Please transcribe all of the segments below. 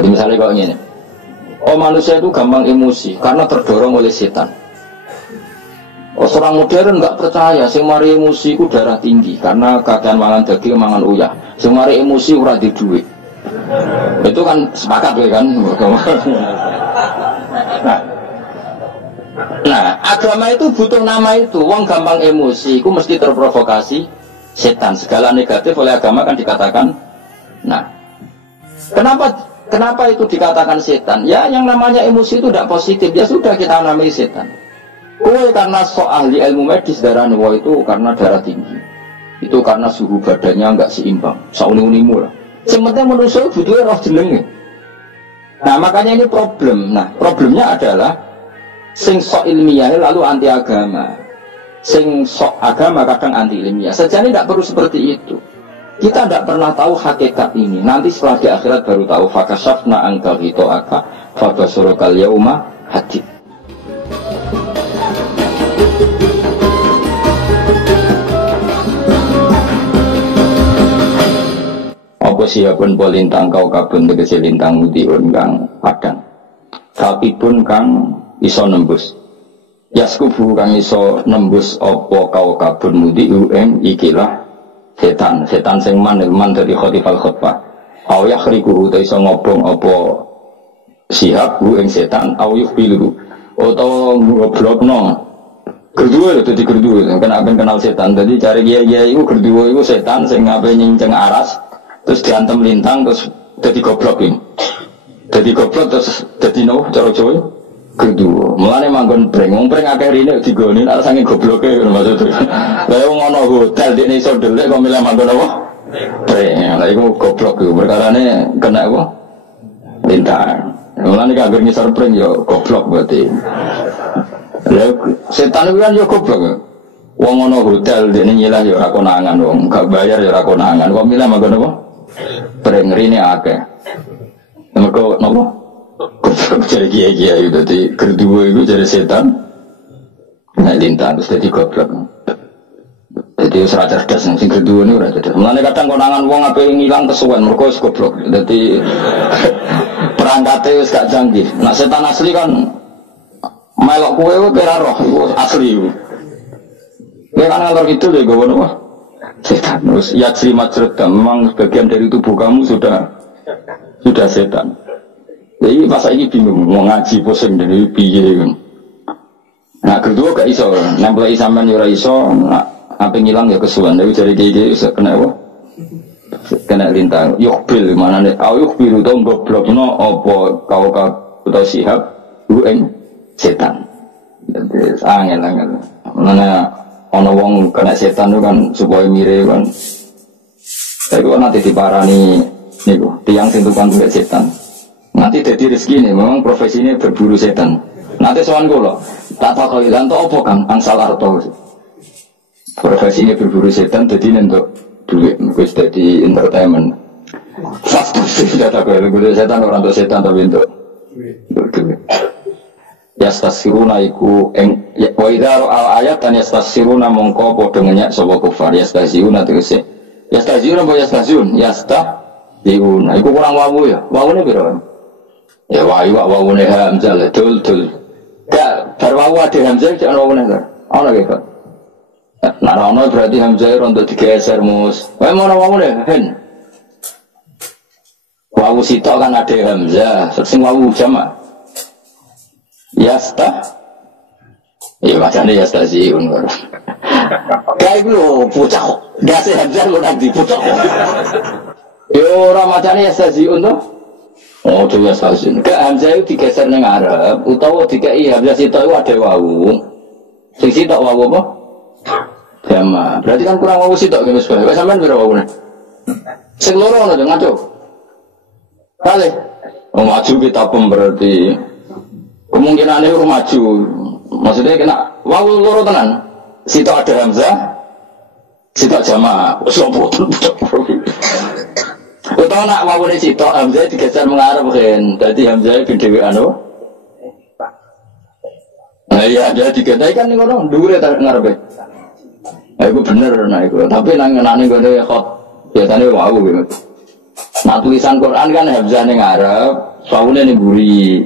Jadi misalnya kok gini, oh manusia itu gampang emosi karena terdorong oleh setan. Oh, orang modern nggak percaya, sing mari emosi ku darah tinggi karena kakean mangan daging, mangan uyah. Sing mari emosi ora di duit. Itu kan sepakat ya kan. Nah, agama itu butuh nama itu. Wong gampang emosi, ku mesti terprovokasi setan. Segala negatif oleh agama kan dikatakan. Nah, kenapa itu dikatakan setan? Ya, yang namanya emosi itu tidak positif. Ya sudah kita namai setan. Kowe karena ahli ilmu medis darah nuwa itu karena darah tinggi. Itu karena suhu badannya enggak seimbang. Sauni-unimu lah. Sementara manusia butuhnya roh jenenge. Nah, makanya ini problem. Nah, problemnya adalah sing sok ilmiah lalu anti agama. Sing sok agama kadang anti ilmiah. Sejane tidak perlu seperti itu. Kita tidak pernah tahu hakikat ini. Nanti setelah di akhirat baru tahu. Fakashafna angka hitoaka fabasurukal yauma hadid. Apa siapun polintang kau kabun tegese lintang mudiun kang padang. Tapi pun kang iso nembus. Yaskubu kang iso nembus apa kau kabun mudiu ing ikilah setan sing man dari khotifal khotbah. Au yakhriku ta iso ngobong apa sihab ing setan au yukhbilu utawa ngoblokno. Gerduwe dadi gerduwe kenal setan. Dadi cari kiai iku gerduwe iku setan sing ngape nyinceng aras. Terus diantem lintang terus jadi goblok ini. Jadi goblok terus jadi no cara Jawa gerdu. Mulane manggon breng, wong breng akeh rene digoni nek saking gobloke maksudnya. Lah wong ana hotel dekne iso ndelek kok milih manggon apa? Breng. Lah iku goblok iku perkarane kena apa? Lintang. Mulane kagak ngisor breng yo goblok berarti. Lah setan iku kan yo goblok. Wong ana hotel dekne nyilah yo ora konangan wong, gak bayar yo ora konangan. Kok milih manggon apa? Breng rene akeh. Mergo napa? Goblok jare kiai-kiai dadi gerduwe iku jare setan. Nek lintang terus dadi goblok. Dadi ora cerdas sing gerduwe niku ora cerdas. Mulane kadang konangan wong ape ngilang kesuwen mergo wis goblok. Dadi perangkate wis gak canggih. Nek setan asli kan melok kowe ora roh iku asli iku. Kowe kan ngalor itu lho gowo napa? Setan. Terus ya terima cerita memang bagian dari tubuh kamu sudah setan. Jadi masa ini bingung mau ngaji pusing dari piye kan. Nah kedua gak iso, nempel sampean yo ora iso, apa ngilang ya kesuwen. Dari jari gigi kena apa? Kena lintang. Yukbil mana nih? Au yukbil itu goblokno apa kau atau sihab ing setan. Jadi angel. Mana ana wong kena setan itu kan supaya mire kan. Tapi kok nanti diparani niku tiyang sing tukang golek setan. Nanti jadi rezeki nih, memang profesinya berburu setan. Nanti sowan kula, tak takoki lan to apa Kang angsal arto. Profesinya berburu setan jadi untuk duit, wis dadi entertainment. Faktor tidak takoki golek setan orang untuk setan tapi untuk duit. Yastasiruna iku eng wa idza al ayat tan yastasiruna mongko padha ngenyek sapa kufar yastasiruna tegese yastasiruna apa yastazun yastadiuna iku kurang wawu ya wawune piro ya wawune hamzah dul gak bar wawu ada hamzah cek ana wawune ana ge kok nek ana berarti hamzah rontok digeser mus wae ana wawune hen wawu sitok kan ada hamzah sing wawu jamak Yasta, iya macamnya Yasta sih, kayak lu pucak, gak sih Hamzah lu nanti pucak. Yo orang macamnya Yasta sih untuk, oh tuh Yasta sih, ke Hamzah itu digeser neng Arab, utawa dikai Hamzah situ itu ada wawu, sing situ wawu apa? Jama, berarti kan kurang wawu situ gitu sebenarnya. Sampai berapa wawu nih? Sing loro aja ngaco, kali, maju kita pun berarti. Kemungkinan itu maju, maksudnya kena wawu loro tenan. Situ ada Hamzah, situ jamaah. Sopo tuh. Utawa nak wawu ini situ Hamzah digeser mengarah kan. Jadi Hamzah gede anu. Nah iya jadi digeser kan ngono dhuwure tak ngarep. Nah itu bener nah itu. Tapi nang ngenane gone khot biasane wawu gitu. Nah tulisan Quran kan Hamzah ning ngarep. Wawune ning buri.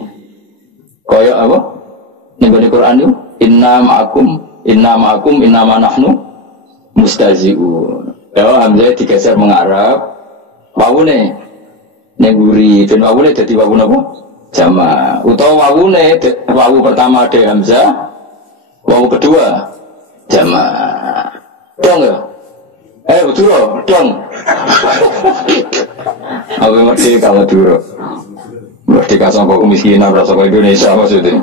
Kaya apa? Ning Quran itu inna ma'akum inna ma nahnu mustazi'un. Ya hamzah digeser mengarab. Wawune ning buri, ben wawune dadi wawu napa? Jama. Utawa wawune wawu pertama ada hamzah, wawu kedua jama. Dong ya? Betul dong. Apa ngerti kalau dulu? Merdeka sama kemiskinan rasa Indonesia maksudnya.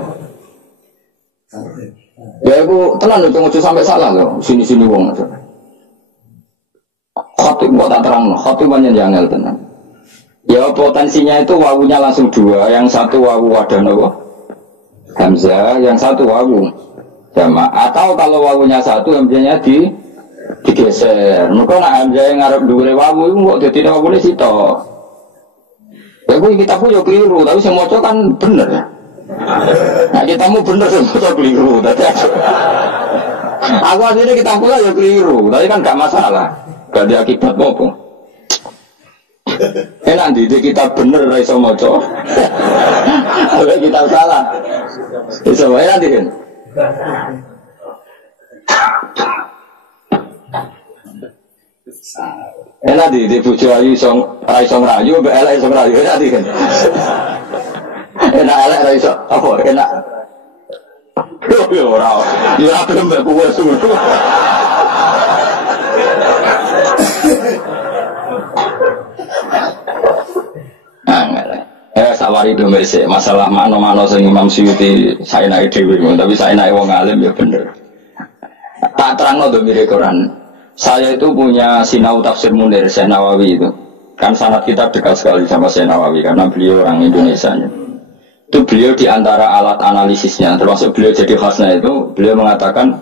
Ya aku tenan loh, jangan sampai salah loh. Sini wong. Khotib buat tak terang, khotib banyak janggal tenan. Ya potensinya itu wawunya langsung dua, yang satu wawu ada nopo hamzah, yang satu wawu jama. Atau kalau wawunya satu hamzahnya digeser. Mereka nak hamzah yang ngarep dua wawu itu kok jadi wawu ini situ. Ya gue kitabku ya keliru, tapi saya moco kan bener. Nah kitabmu bener, saya moco keliru. Aku akhirnya kitabku lah ya keliru, tapi kan gak masalah. Gak ada akibat apa. Nanti kita bener iso moco. Kalau kita salah, iso nanti kan. Enak di bujo ayu song rayu, elek song rayu enak di kan. Enak elek rayu apa enak. Yo ora, yo apa mbak kuwe semua. Sawari domestik masalah makna-makna sing Imam Suyuti saya naik dewi, tapi saya naik wong alim ya bener. Tak terangno domire Quran. Saya itu punya sinau tafsir Munir Syekh Nawawi itu. Kan sanad kita dekat sekali sama Syekh Nawawi karena beliau orang Indonesia. Itu beliau di antara alat analisisnya, termasuk beliau jadi khasnya itu, beliau mengatakan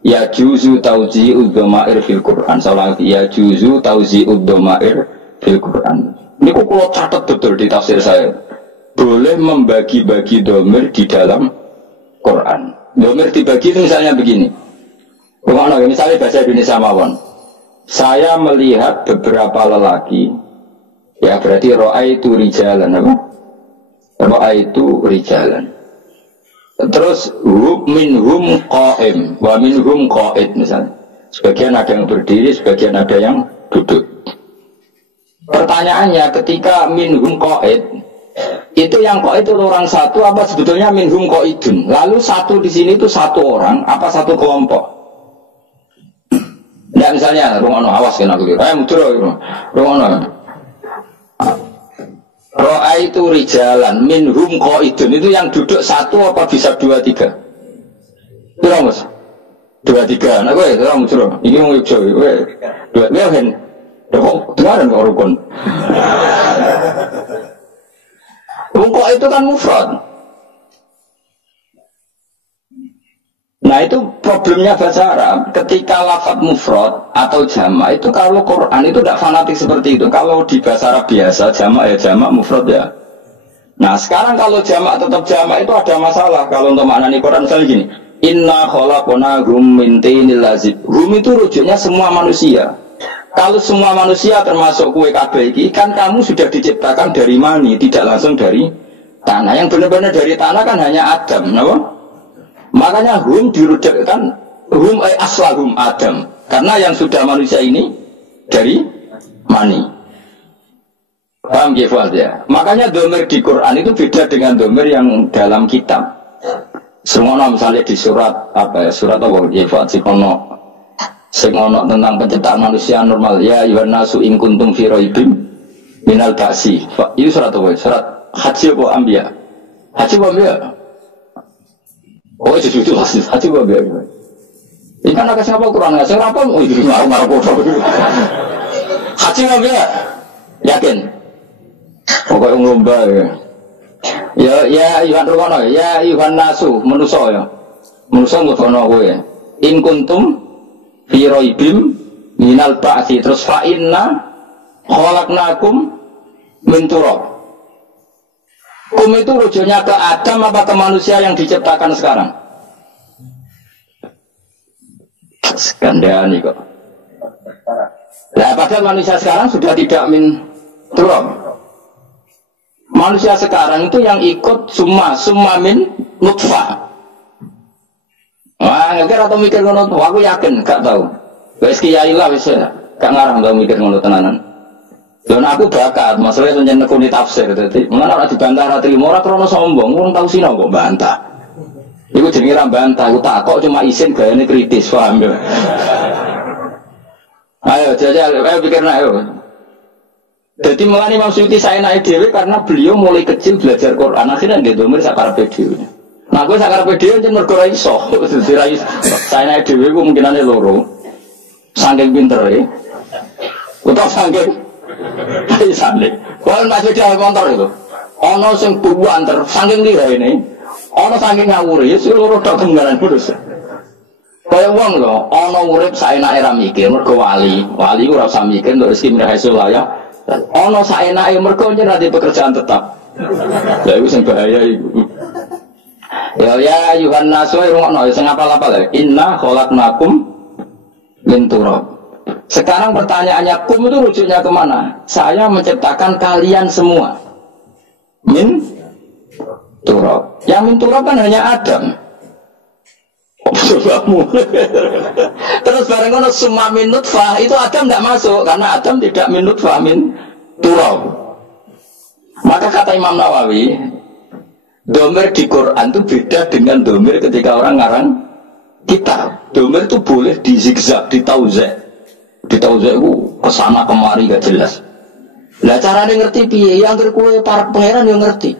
ya juzu tauzi'ud dhamair fil Quran. Salah ya juzu tauzi'ud dhamair fil Quran. Ini kok kalau catat betul di tafsir saya. Boleh membagi-bagi dhamir di dalam Quran. Dhamir dibagi itu misalnya begini. Misalnya bahasa Indonesia mawon. Saya melihat beberapa lelaki. Ya berarti ra'aitu rijalan apa? Ra'aitu rijalan. Terus minhum qa'im wa minhum qa'id misalnya. Sebagian ada yang berdiri, sebagian ada yang duduk. Pertanyaannya ketika minhum qa'id itu yang qa'id itu orang satu apa sebetulnya minhum qa'idun? Lalu satu di sini itu satu orang apa satu kelompok? Nah misalnya, rungono awas kena begitu. Muncul rungono. Ro'a itu rijalan minhum qa'idun itu yang duduk satu apa bisa dua tiga? Itu mas. Dua tiga. Nah gue itu muncul. Ini mau yuk gue dua. Gue kan. Kok dengaran kok rukun. Rukun itu kan mufrad. Nah itu problemnya bahasa Arab. Ketika lafaz mufrad atau jamak itu kalau Quran itu tidak fanatik seperti itu. Kalau di bahasa Arab biasa jamak ya jamak, mufrad ya. Nah sekarang kalau jamak tetap jamak itu ada masalah. Kalau untuk maknani Quran misalnya gini, inna khalaqnahum min tinil lazib. Hum itu rujuknya semua manusia. Kalau semua manusia termasuk kue kabeh iki kan kamu sudah diciptakan dari mani, tidak langsung dari tanah. Yang benar-benar dari tanah kan hanya Adam, kenapa? Makanya hum dirujukkan hum aslahum Adam karena yang sudah manusia ini dari mani. Paham ya? Makanya dhamir di Quran itu beda dengan dhamir yang dalam kitab. Semua misalnya di surat apa ya? Surat apa sing ono tentang penciptaan manusia normal ya ayyuhan nasu in kuntum fi raibim minal ba'si. Itu surat apa? Surat Haji apa Anbiya? Haji apa Anbiya? Oh itu hati gua biar. Ini kan agak siapa Quran nggak? Saya apa? Oh itu marah bodoh. Haji nggak biar? Yakin? Pokoknya lomba ya. Ya Iwan Rokono, ya Iwan Nasu, menuso ya. Menuso nggak kono gue. In kuntum fi raibim minal ba'si terus fa inna khalaqnakum min turab. Kum itu rujuknya ke Adam apa ke manusia yang diciptakan sekarang? Skandani kok. Nah, padahal manusia sekarang sudah tidak min turab. Manusia sekarang itu yang ikut summa min nutfah. Wah, nggak atau mikir ngono tuh, aku yakin, gak tahu. Wes kiai lah wes, gak ngarang tau mikir ngono tenanan. Dan aku bakat, masalahnya tuh nekuni tafsir, jadi mana orang dibantah ratri, orang krono sombong, orang tahu sih kok bantah. Iku jenenge ra bantah, aku takok cuma isin gayane kritis, paham ya. Ayo jajal, ayo pikir ayo. Jadi mulai Imam Suyuti saya naik dewe karena beliau mulai kecil belajar Quran, akhirnya dia domir sakar video. Nah aku sakar video jadi mergo ra iso, saya naik dewe ku mungkinane loro. Saking pinter ya. Utawa saking sane. Kalau masih jalan motor itu, ono sing buanter saking lirane, ono saking ngawur ya seluruh tok kembaran terus. Kaya wong lho, ono urip saenake ra mikir mergo wali ku ora usah mikir untuk rezeki mirasul ya. Ono saenake mergo ora di pekerjaan tetap. Lah iku sing bahaya iku. Ya Yuhan nasu ngono sing apal-apal ya. Inna khalaqnakum min turab. Sekarang pertanyaannya, kum itu rujuknya kemana? Saya menciptakan kalian semua. Min turab. Yang min turab kan hanya Adam. Terus bareng ngono summa min nutfah itu Adam tidak masuk karena Adam tidak min nutfah min turab. Maka kata Imam Nawawi, domir di Quran itu beda dengan domir ketika orang ngarang kitab. Domir itu boleh di zigzag, di tauzek. Di tauzek itu kesana kemari gak jelas. Lah caranya ngerti piye? Yang kue para pangeran yang ngerti.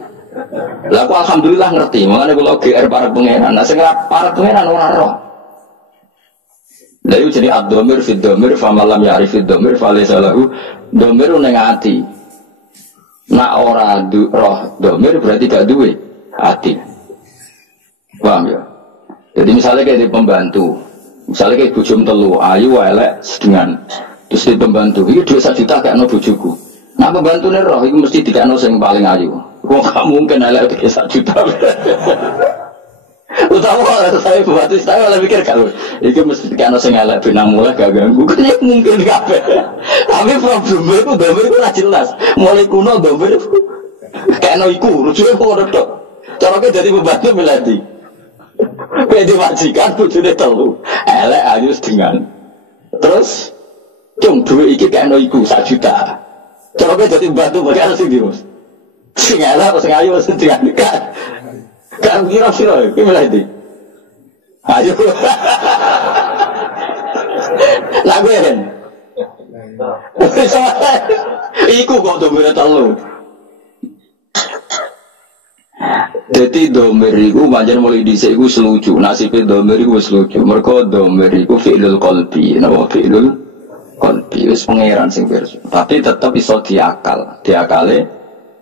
Lah aku alhamdulillah ngerti. Makanya kalau GR para pangeran, nah segera para pangeran orang roh. Lah itu jadi ad-domir fid domir, famalam ya'rif fid domir, falaysa lahu domir neng ati. Nak ora roh domir berarti gak duwe hati. Paham ya? Jadi misalnya kayak di pembantu, misalnya kayak bujum telu, ayu elek sedengan, terus di pembantu, ini 2 juta kayak no bujuku. Nah pembantu nih roh, itu mesti tidak no yang paling ayu. Kok gak mungkin elek itu 1 juta. Utama saya buat itu, saya malah mikir kalau itu mesti tidak no yang elek benang mulai gak ganggu, kan mungkin gak. Tapi problemnya itu domir itu gak jelas. Mulai kuno domir itu kayak no iku, rujuknya kok redok. Caranya jadi pembantu melati. Pedi majikan bujune telu. Elek ayu dengan. Terus cung duit iki kayak no iku 1 juta. Caranya jadi pembantu bagi harus virus. Sing elek sing ayu sing dengan kan. Kan kira sira iki melati. Ayo. Lagu ya kan. Iku kok domire telu. Jadi domir itu macam mulai dhisik iku selucu, nasibnya domir iku selucu. Mergo domir iku fi'lul qalbi, napa fi'lul qalbi wis pangeran sing pirsa. Tapi tetap iso diakal. Diakale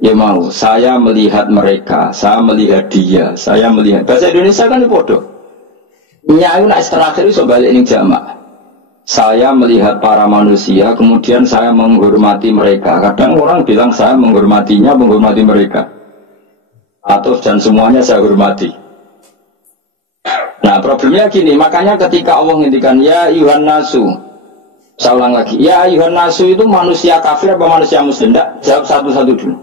ya mau saya melihat mereka, saya melihat dia, saya melihat. Bahasa Indonesia kan podo. Nyayu nek terakhir iso balik ning jamak. Saya melihat para manusia, kemudian saya menghormati mereka. Kadang orang bilang saya menghormatinya, menghormati mereka. Atau dan semuanya saya hormati. Nah problemnya gini, makanya ketika Allah ngintikan ya Yuhan nasu, saya ulang lagi, ya Yuhan nasu itu manusia kafir apa manusia muslim? Tidak, jawab satu-satu dulu.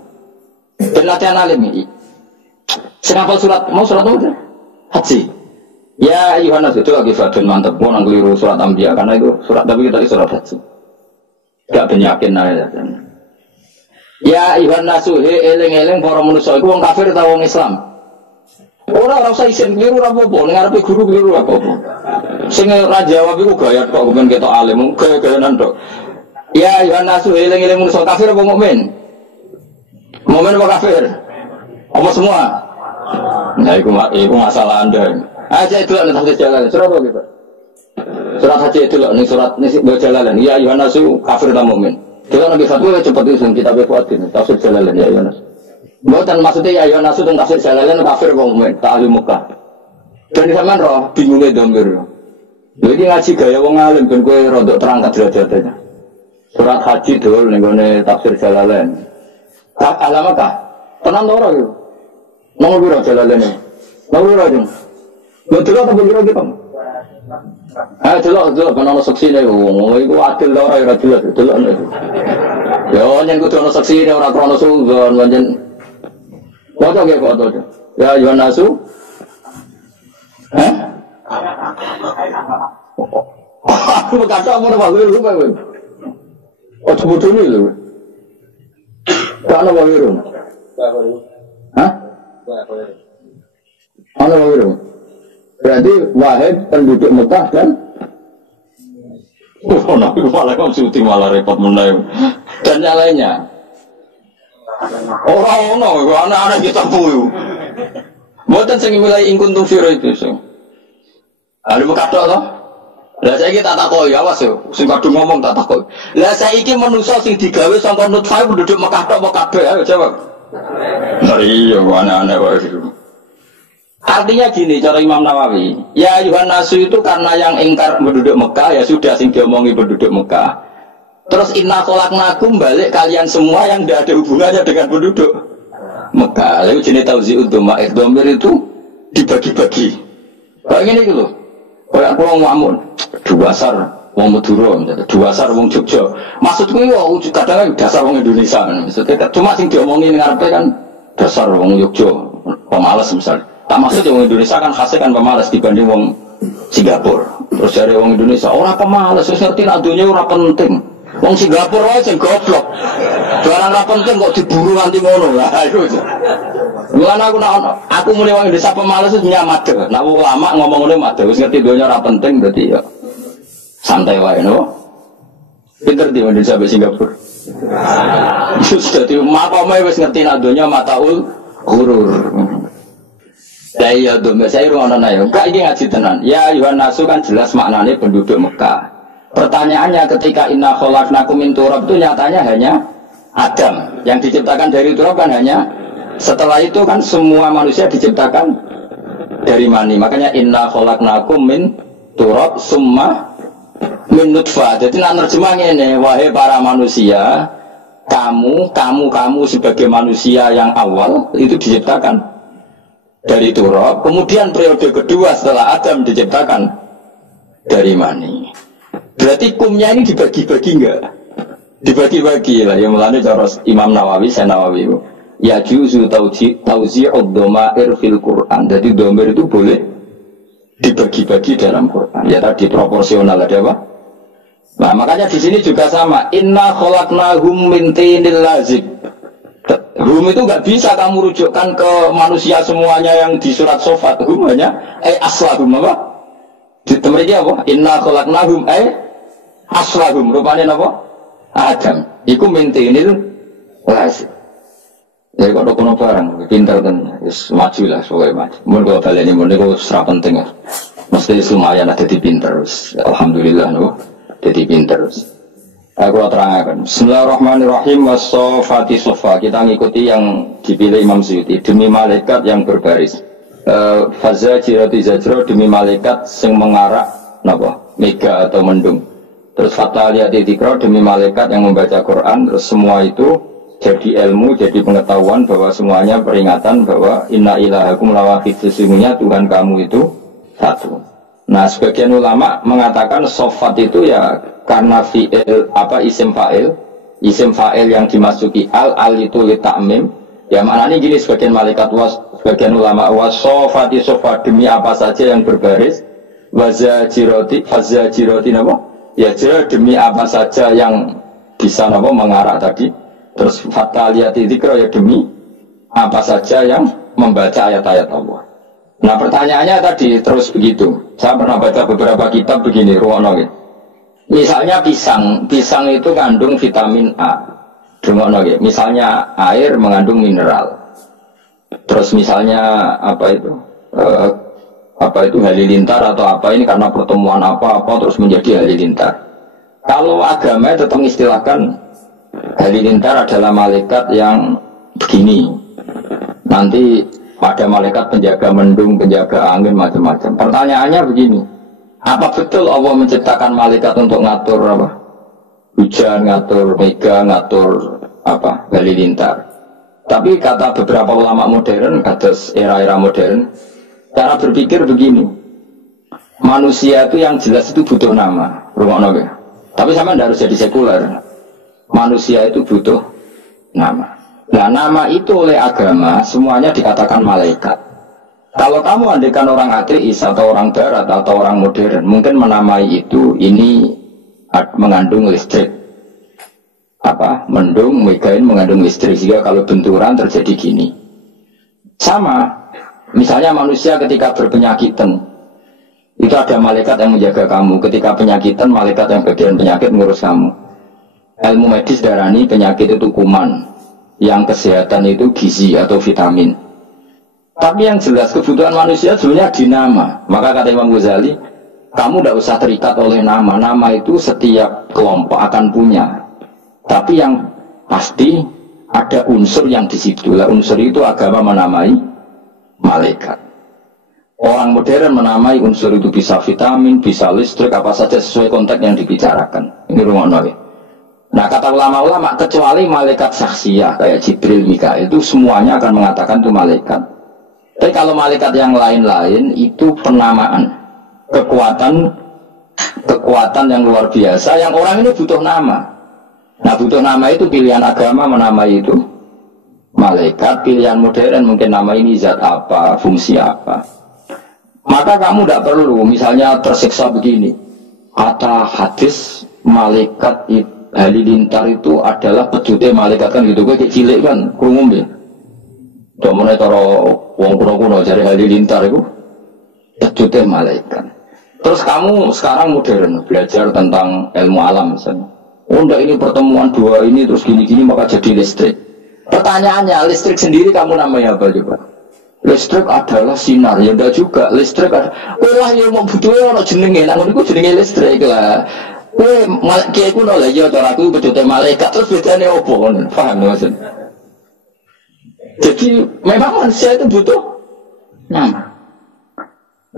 Penelitian alim ini. Kenapa surat, mau surat apa? Haji. Ya Yuhan nasu itu lagi fadun mantep, mau nanggeliru surat Anbiya karena itu surat, tapi kita surat Haji. Gak penyakin aja. Ya Yuhan nasu, eling-eling para manusia itu orang kafir atau orang Islam. Orang usah isin keliru apa-apa, ngarepe guru keliru apa-apa. Sing ora jawab iku gayat kok ben ketok alim, gaya-gayanan tok. Ya Yuhan nasu, eling-eling manusia kafir apa mukmin? Mukmin apa kafir? Apa semua? Nah itu masalah Anda. Aja itu lah tafsir Jalalain. Surat apa gitu? Surat Haji itu lah, surat Jalalain. Ya Yuhan nasu, kafir atau mukmin? Kita nabi fatwa cepat itu kita berkuatin tafsir Jalalain ya Yohanes. Bukan maksudnya ya Yohanes itu tafsir Jalalain kafir mukmin tak ahli Mekah. Dan di zaman roh bingungnya domir. Jadi ngaji gaya wong alim ben kowe rodok terangkat derajatnya. Surat Haji dul ning gone tafsir Jalalain. Tak alam Mekah. Tenan ora yo. Nomor piro Jalalain? Nomor piro jeng? Betul atau piro kita? Delok kan ana saksine wong iku adil ora ora jelas delok. Ya nyen kudu ana saksine ora krana suzon pancen Foto kayak foto. Ya Yonasu. Hah? Aku berkata apa nama gue lupa gue. Oh sebut dulu lu. Kalau nama gue. Hah? Mana nama gue? Berarti Wahid penduduk Mekah kan? Oh, nabi malah kamu syuting malah repot menaik. Dan yang lainnya. Orang-orang, anak-anak kita puyu. Buatan sing wilayah ingkun tung siro itu sing. Ada berkata loh. Lah saya kita tak tahu ya awas yo. Sing kadung ngomong tak tahu. Lah saya iki manusia sing digawe sangka nutfah penduduk Mekah tok apa kabeh ayo jawab. Nah iya anak-anak wae itu. Artinya gini cara Imam Nawawi. Ya Yuhan Nasu itu karena yang ingkar penduduk Mekah ya sudah sing diomongi penduduk Mekah. Terus inna khalaqnakum balik kalian semua yang tidak ada hubungannya dengan penduduk Mekah. Lalu jenis tauzi'ud dhama'ir dhamir itu dibagi-bagi. Kayak gini gitu. Kayak pulang Mamun, dua sar wong Madura, dua sar wong Jogja. Maksudku yo kadang dasar wong Indonesia. Maksudnya cuma sing diomongin ngarepe kan dasar wong Jogja, pemalas misalnya. Tak maksud wong Indonesia kan khasnya kan pemalas dibanding wong Singapura. Terus dari wong Indonesia orang pemalas, wis ngerti nek dunya ora penting. Wong Singapura wae sing goblok. Barang ora penting kok diburu nganti ngono. Lah iku. Mulane aku mulai wong Indonesia pemalas wis nyamat. Nek ulama ngomong ngene mate wis ngerti dunya ora penting berarti ya santai wae no. Pinter di Indonesia be Singapura. Wis dadi makome wis ngerti nek dunya mataul ghurur. Ya iya dombe saya ruang nona ya. Enggak ini ngaji tenan. Ya Yuhan Nasu kan jelas maknanya penduduk Mekah. Pertanyaannya ketika inna khalaqnakum min turab itu nyatanya hanya Adam yang diciptakan dari turab kan hanya. Setelah itu kan semua manusia diciptakan dari mani. Makanya inna khalaqnakum min turab summa min nutfah. Jadi nak terjemahnya ini wahai para manusia, kamu sebagai manusia yang awal itu diciptakan dari turab, kemudian periode kedua setelah Adam diciptakan dari mani. Berarti kumnya ini dibagi-bagi enggak? Dibagi-bagi lah. Yang mulanya cara Imam Nawawi, saya Nawawi itu. Ya juzu tauzi'ud dhamair fil Quran. Jadi dhamir itu boleh dibagi-bagi dalam Quran. Ya tadi proporsional ada apa? Nah makanya di sini juga sama. Inna khalaqnahum min tinil lazib. Hum itu nggak bisa kamu rujukkan ke manusia semuanya yang di surat Sofat. Hum hanya aslahum apa? Ditemeriki apa? Inna khalaqnahum aslahum. Rupanya apa? Adam. Iku mintinil lazib. Ya kalau kono barang pintar kan, maju lah soalnya maju. Mungkin kalau kalian ini mungkin kalau serap penting ya. Mesti lumayan ada di pintar. Alhamdulillah no. Jadi pintar. Aku terangkan. Bismillahirrahmanirrahim. Wassofati sofa. Kita ngikuti yang dipilih Imam Suyuti. Demi malaikat yang berbaris. Fazza jirati zajro demi malaikat yang mengarak napa? Mega atau mendung. Terus fataliyati dzikra demi malaikat yang membaca Quran. Terus semua itu jadi ilmu, jadi pengetahuan bahwa semuanya peringatan bahwa inna ilahakum lawahid, sesungguhnya Tuhan kamu itu satu. Nah, sebagian ulama mengatakan sofat itu ya karena fi'il isim fa'il yang dimasuki al itu li ta'mim. Ya maknanya gini, sebagian malaikat sebagian ulama sofati sofat demi apa saja yang berbaris, fazajiroti napa? Ya demi apa saja yang bisa napa mengarah tadi. Terus fataliyati dzikra ya demi apa saja yang membaca ayat-ayat Allah. Nah pertanyaannya tadi terus begitu. Saya pernah baca beberapa kitab begini, ruwono gitu. Misalnya pisang itu kandung vitamin A. Ruwono gitu. Misalnya air mengandung mineral. Terus misalnya apa itu halilintar atau apa ini karena pertemuan apa terus menjadi halilintar. Kalau agama tetap mengistilahkan halilintar adalah malaikat yang begini. Nanti pada malaikat penjaga mendung, penjaga angin, macam-macam. Pertanyaannya begini, apa betul Allah menciptakan malaikat untuk ngatur apa? Hujan, ngatur mega, ngatur apa? Halilintar. Tapi kata beberapa ulama modern, kata era-era modern, cara berpikir begini, manusia itu yang jelas itu butuh nama, rumah Tapi sama tidak harus jadi sekuler. Manusia itu butuh nama. Nah, nama itu oleh agama semuanya dikatakan malaikat. Kalau kamu andaikan orang ateis atau orang barat atau orang modern, mungkin menamai itu ini mengandung listrik. Mendung, megain mengandung listrik, sehingga kalau benturan terjadi gini. Sama, misalnya manusia ketika berpenyakitan, itu ada malaikat yang menjaga kamu. Ketika penyakitan, malaikat yang bagian penyakit ngurus kamu. Ilmu medis darani penyakit itu kuman, yang kesehatan itu gizi atau vitamin. Tapi yang jelas kebutuhan manusia sebenarnya di nama. Maka kata Imam Ghazali, kamu tidak usah terikat oleh nama. Nama itu setiap kelompok akan punya. Tapi yang pasti ada unsur yang di situ. Lah, unsur itu agama menamai malaikat. Orang modern menamai unsur itu bisa vitamin, bisa listrik, apa saja sesuai konteks yang dibicarakan. Ini rumah ya. Nah, kata ulama-ulama, kecuali malaikat saksiyah kayak Jibril, Mikail, itu semuanya akan mengatakan itu malaikat. Tapi kalau malaikat yang lain-lain itu penamaan, kekuatan yang luar biasa, yang orang ini butuh nama. Nah, butuh nama itu pilihan agama menamai itu malaikat, pilihan modern mungkin nama ini zat apa, fungsi apa. Maka kamu tidak perlu misalnya tersiksa begini. Kata hadis malaikat halilintar itu adalah pejute malaikat kan gitu, kayak cilik kan, krungu ya. Dok mulai taro wong kuno-kuno cari halilintar itu pejute malaikat. Terus kamu sekarang modern belajar tentang ilmu alam misalnya. Oh enggak, ini pertemuan dua ini terus gini-gini maka jadi listrik. Pertanyaannya, listrik sendiri kamu namanya apa coba? Listrik adalah sinar, ya enggak juga. Listrik ada, wah ya mau butuhnya orang jenenge, namun itu jenenge listrik lah. Weh, kayak aku nolak ya, cara aku berjuta malaikat terus bedanya apa? Paham maksud? Jadi memang manusia itu butuh nama.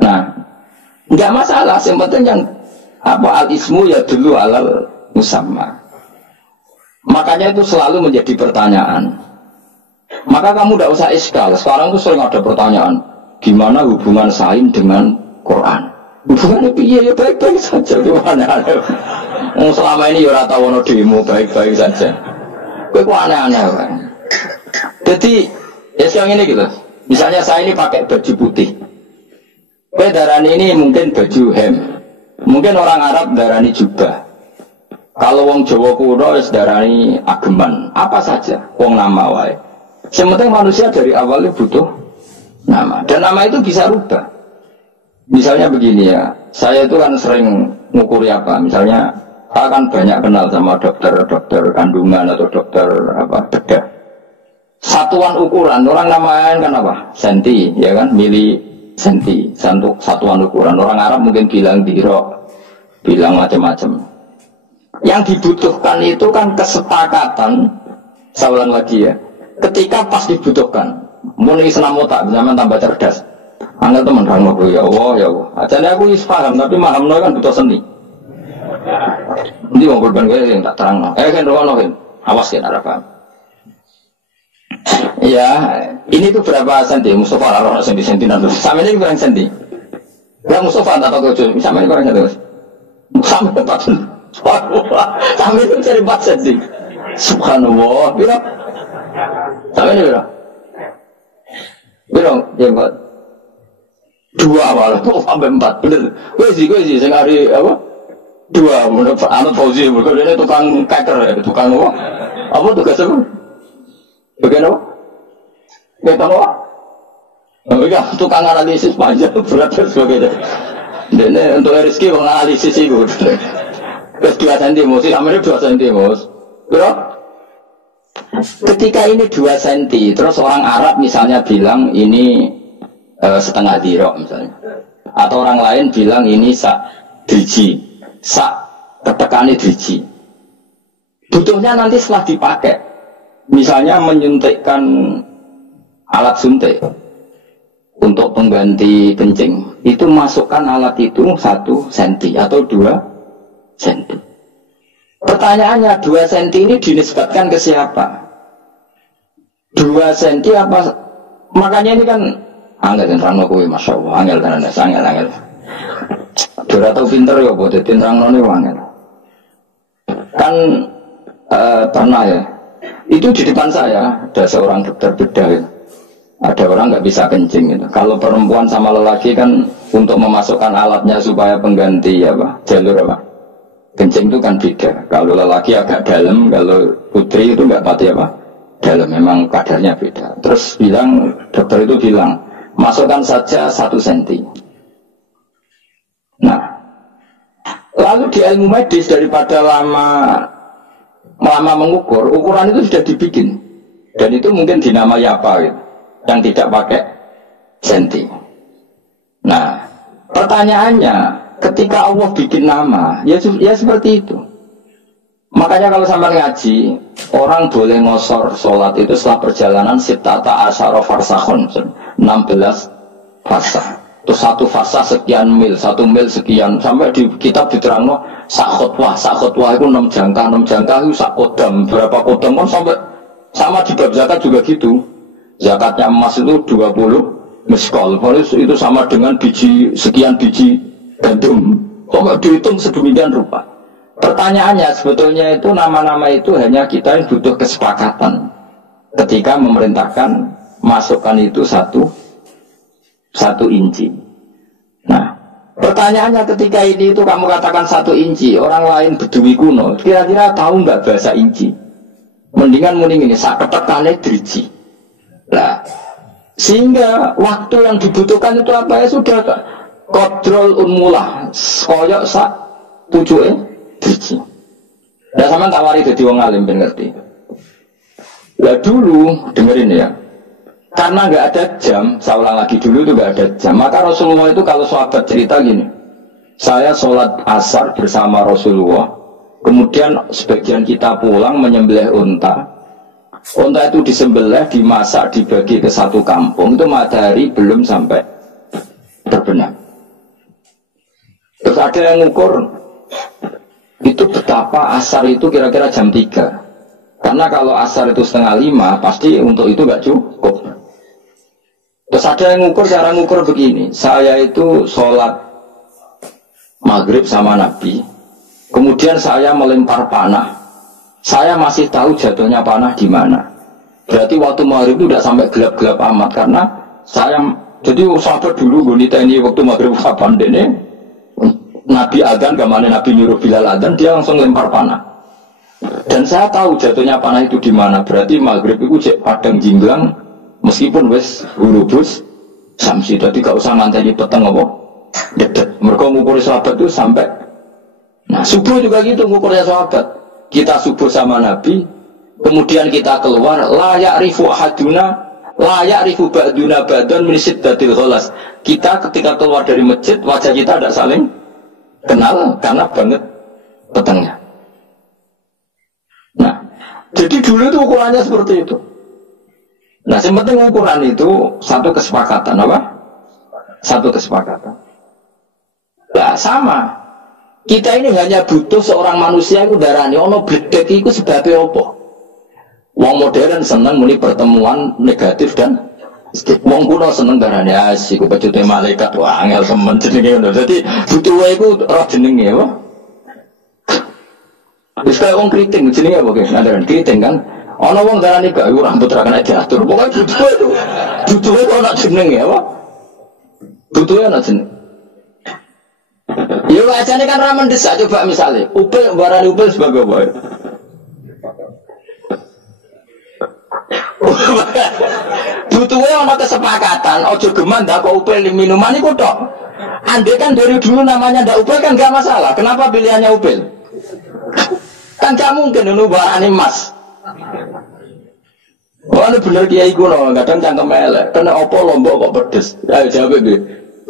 Nah, enggak masalah, yang penting yang al-ismu ya dulu alal musamma. Makanya itu selalu menjadi pertanyaan. Maka kamu tidak usah iskal. Sekarang itu sering ada pertanyaan, gimana hubungan sain dengan Quran? Hubungannya piye ya baik-baik saja. Gimana? Selama ini ora tau ono demo baik-baik saja. Kowe kok aneh-aneh kan? Jadi ya sekarang ini gitu. Misalnya saya ini pakai baju putih. Kowe darani ini mungkin baju hem. Mungkin orang Arab darani jubah. Kalau wong Jawa kuno wis darani ageman, apa saja, wong nama wae. Sementing manusia dari awalnya butuh nama, dan nama itu bisa rubah. Misalnya begini ya, saya itu kan sering ngukuri apa, misalnya saya kan banyak kenal sama dokter kandungan atau dokter bedah. Satuan ukuran, orang namain kan apa? Senti, ya kan, mili senti, satuan ukuran. Orang Arab mungkin bilang diro, bilang macam-macam. Yang dibutuhkan itu kan kesepakatan. Saya ulang lagi ya, ketika pas dibutuhkan mulai senam otak, zaman tambah cerdas. Angkat teman kamu ya Allah ya Allah. Acaranya aku paham tapi paham kan butuh seni. Ini mau korban gue yang tak terang. Kan roh kan, awas ya nara paham. Ya ini tuh berapa senti? Mustafa roh senti nanti. Sama ini kurang senti. Ya Mustafa tak tahu tuh. Sama ini kurang senti. Sama 4. Sampai itu cari 4 senti. Subhanallah. Biro. Sampai ini biro. Biro, ya 4. 2 malah, sampai 4. Bener. Gue sih, saya ngari apa? 2. Menurut Anut Fauzi, ini tukang keker ya, tukang apa? Apa tugas apa? Bagian apa? Bagian apa? Enggak, tukang analisis panjang berat dan sebagainya. Ini untuk rezeki menganalisis itu. Terus 2 cm, sama ini 2 cm. Bro, ketika ini 2 cm, terus orang Arab misalnya bilang ini setengah dirok misalnya. Atau orang lain bilang ini sak driji, sak ketekani driji. Butuhnya nanti setelah dipakai. Misalnya menyuntikkan alat suntik untuk pengganti kencing. Itu masukkan alat itu 1 cm atau 2 cm. Pertanyaannya 2 cm ini dinisbatkan ke siapa? 2 cm apa? Makanya ini kan angel dan terang kowe masya Allah, angel dan angel. Dora tau pinter ya buat terang noni angel. Kan pernah ya Itu di depan saya ada seorang dokter bedah. Ada orang nggak bisa kencing gitu. Kalau perempuan sama lelaki kan untuk memasukkan alatnya supaya pengganti apa jalur apa kencing itu kan beda. Kalau lelaki agak dalam, kalau putri itu nggak pati apa dalam. Memang kadarnya beda. Terus dokter itu bilang masukkan saja 1 senti. Nah, lalu di ilmu medis daripada lama mengukur, ukuran itu sudah dibikin dan itu mungkin dinamai apa gitu, yang tidak pakai senti. Nah, pertanyaannya, ketika Allah bikin nama, ya seperti itu. Makanya kalau sampai ngaji, orang boleh ngosor sholat itu setelah perjalanan sitata asyara farsakhun, 16 farsah. Terus 1 farsah sekian mil, 1 mil sekian, sampai di kitab diterangno sak khutwah itu 6 jangka itu sak kodam, berapa kodam kan sampai sama di bab zakat juga gitu. Zakatnya emas itu 20 miskol, itu sama dengan sekian biji gandum. Kok dihitung sedemikian rupa? Pertanyaannya sebetulnya itu nama-nama itu hanya kita yang butuh kesepakatan ketika memerintahkan masukkan itu satu inci. Nah, pertanyaannya ketika ini itu kamu katakan 1 inci, orang lain bedui kuno kira-kira tahu nggak bahasa inci? Mendingan mending ini sak ketekane driji. Nah, sehingga waktu yang dibutuhkan itu apa ya sudah kontrol unmulah koyok sak pucuke driji. Nah, sama tak wari jadi wong alim ben ngerti. Lah dulu dengerin ya. Karena nggak ada jam, saya ulang lagi dulu itu nggak ada jam. Maka Rasulullah itu kalau sahabat cerita gini, saya sholat asar bersama Rasulullah, kemudian sebagian kita pulang menyembelih unta. Unta itu disembelih, dimasak, dibagi ke 1 kampung. Itu matahari belum sampai terbenam. Terus ada yang ngukur itu betapa asar itu kira-kira jam 3. Karena kalau asar itu 4:30, pasti untuk itu nggak cukup. Terus ada yang ngukur, cara ngukur begini. Saya itu sholat maghrib sama Nabi, kemudian saya melempar panah. Saya masih tahu jatuhnya panah di mana. Berarti waktu maghrib itu tidak sampai gelap-gelap amat, karena saya jadi sahabat dulu gue ini waktu maghrib kapan dene Nabi adzan, kemana Nabi nyuruh Bilal adzan, dia langsung lempar panah. Dan saya tahu jatuhnya panah itu di mana. Berarti maghrib itu cek padang jinglang. Meskipun wes hurubus samsi, tadi gak usah nganteni peteng apa dedet. Mereka ngukur sahabat itu sampai. Nah subuh juga gitu ngukurnya sahabat. Kita subuh sama Nabi, kemudian kita keluar, layak rifu ahaduna, layak rifu ba'duna ba'dan min siddatil ghalas. Kita ketika keluar dari masjid, wajah kita tidak saling kenal karena banget petengnya. Nah, jadi dulu itu ukurannya seperti itu. Nah, yang penting ukuran itu satu kesepakatan, apa? Satu kesepakatan. Nah, sama. Kita ini hanya butuh seorang manusia yang darani ono bledek iku sebabnya apa? Wong modern seneng muni pertemuan negatif dan wong kuno seneng darani asik bacute malaikat wah angel temen jenenge ngono. Dadi butuh wae iku roh jenenge apa? Wis kaya wong kriting jenenge apa ki? Nadaran kriting kan. Ana wong darani gak rambut ra kena diatur. Pokoke butuh itu ana jenenge apa? Butuh ana jenenge. Ya wajane kan ra mendesak coba misalnya. Upil barani upil sebagai apa? Butuhnya ada kesepakatan, ojo geman ndak kok upil minuman itu tok. Andai kan dari dulu namanya ndak upil kan gak masalah. Kenapa pilihannya upil? Kan gak mungkin nubarani emas. Wah ini bener kiai kuno, kadang cangkem elek. Kena opo lombok kok pedes. Ayo jawab deh.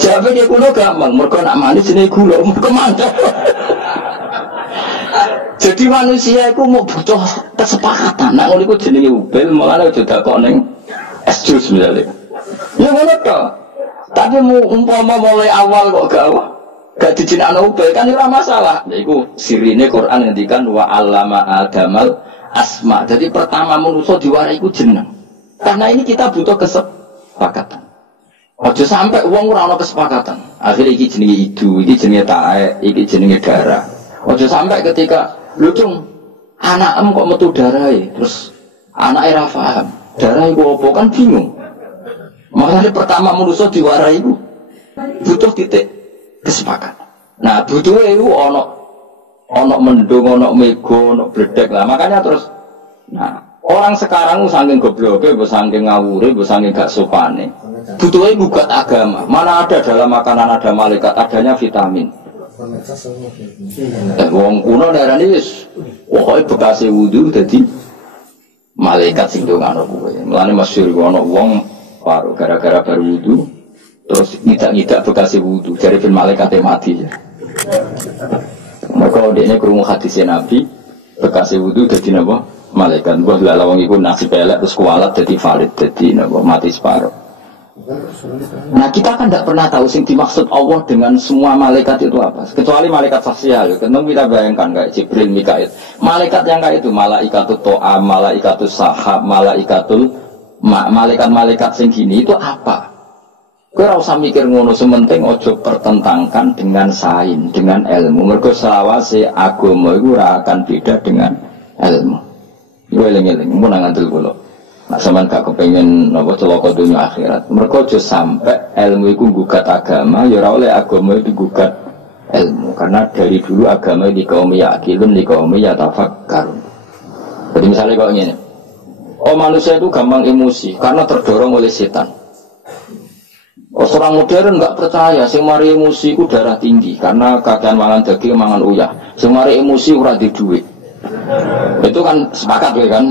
Jawab dia kuno gampang. Mereka nak manis ini gula, mereka mantap. Jadi manusia itu mau butuh kesepakatan. Nak ngono iku jenenge upil, mulane aja dakok ning es jus misalnya. Ya ngono to. Tapi umpama mulai awal kok gak dijinakno upil kan ora masalah. Iku sirine Quran ngendikan wa 'allama adamal asma. Jadi pertama manusia diwarai iku jeneng. Karena ini kita butuh kesepakatan. Aja sampai wong ora ana kesepakatan. Akhirnya iki jenenge idu, iki jenenge taek, iki jenenge darah. Aja sampai ketika lutung anak kok metu darahe terus Anak era paham. Darah itu apa kan bingung. Makanya pertama manusia diwarai itu butuh titik kesepakatan. Nah butuhnya itu ono mendung, ono mego, ono bledek lah. Makanya terus, nah orang sekarang saking gobloknya, saking ngawure, saking gak sopane. Butuhnya gugat agama. Mana ada dalam makanan ada malaikat, adanya vitamin. Wong kuno daerah ini, pokoknya bekasnya wudu jadi malaikat sing dongano kowe. Mulane masyhur ono wong baru gara-gara baru wudu terus ngidak bekas wudu dari bin malaikate mati ya. Maka dekne krungu hadis Nabi bekas wudu dadi napa malaikat. Mbah lha wong iku nasib elek terus kualat dadi valid dadi napa mati separo. Nah kita kan tidak pernah tahu sing dimaksud Allah dengan semua malaikat itu apa. Kecuali malaikat sosial. Kenapa kita bayangkan kayak Jibril, Mikail. Malaikat yang kayak itu malaikatul to'am, malaikatul sahab, malaikat-malaikat sing gini itu apa? Kowe ora usah mikir ngono, sementing ojo pertentangkan dengan sains, dengan ilmu. Mergo selawase agama iku ora akan beda dengan ilmu. Iku eling-eling mun ngandel kula. Nek sampean gak kepengin napa celaka dunya akhirat, mergo aja sampai ilmu iku nggugat agama, ya ora oleh agama itu gugat ilmu. Karena dari dulu agama di kaum yaqilun, di kaum yatafakkarun. Jadi misalnya kok ngene. Oh manusia itu gampang emosi karena terdorong oleh setan. Oh, orang modern nggak percaya, semari emosi itu darah tinggi karena kakean mangan daging, mangan uyah. Semari emosi ora di duit. Itu kan sepakat ya kan?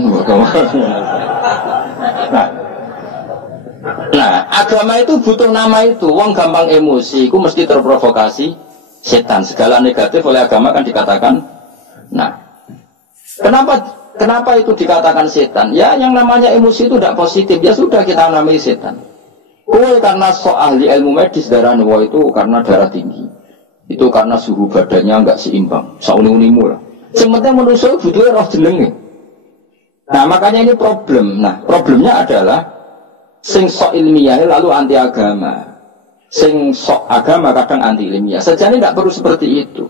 Nah, agama itu butuh nama itu. Wong gampang emosi, itu mesti terprovokasi setan. Segala negatif oleh agama kan dikatakan. Nah, Kenapa itu dikatakan setan? Ya yang namanya emosi itu tidak positif. Ya sudah kita namai setan. Karena soal di ilmu medis darah nuwa itu karena darah tinggi. Itu karena suhu badannya enggak seimbang. Sauni-unimu lah. Sementara manusia butuhnya roh jenenge. Nah makanya ini problem. Nah problemnya adalah sing sok ilmiah lalu anti agama. Sing sok agama kadang anti ilmiah. Sejane tidak perlu seperti itu.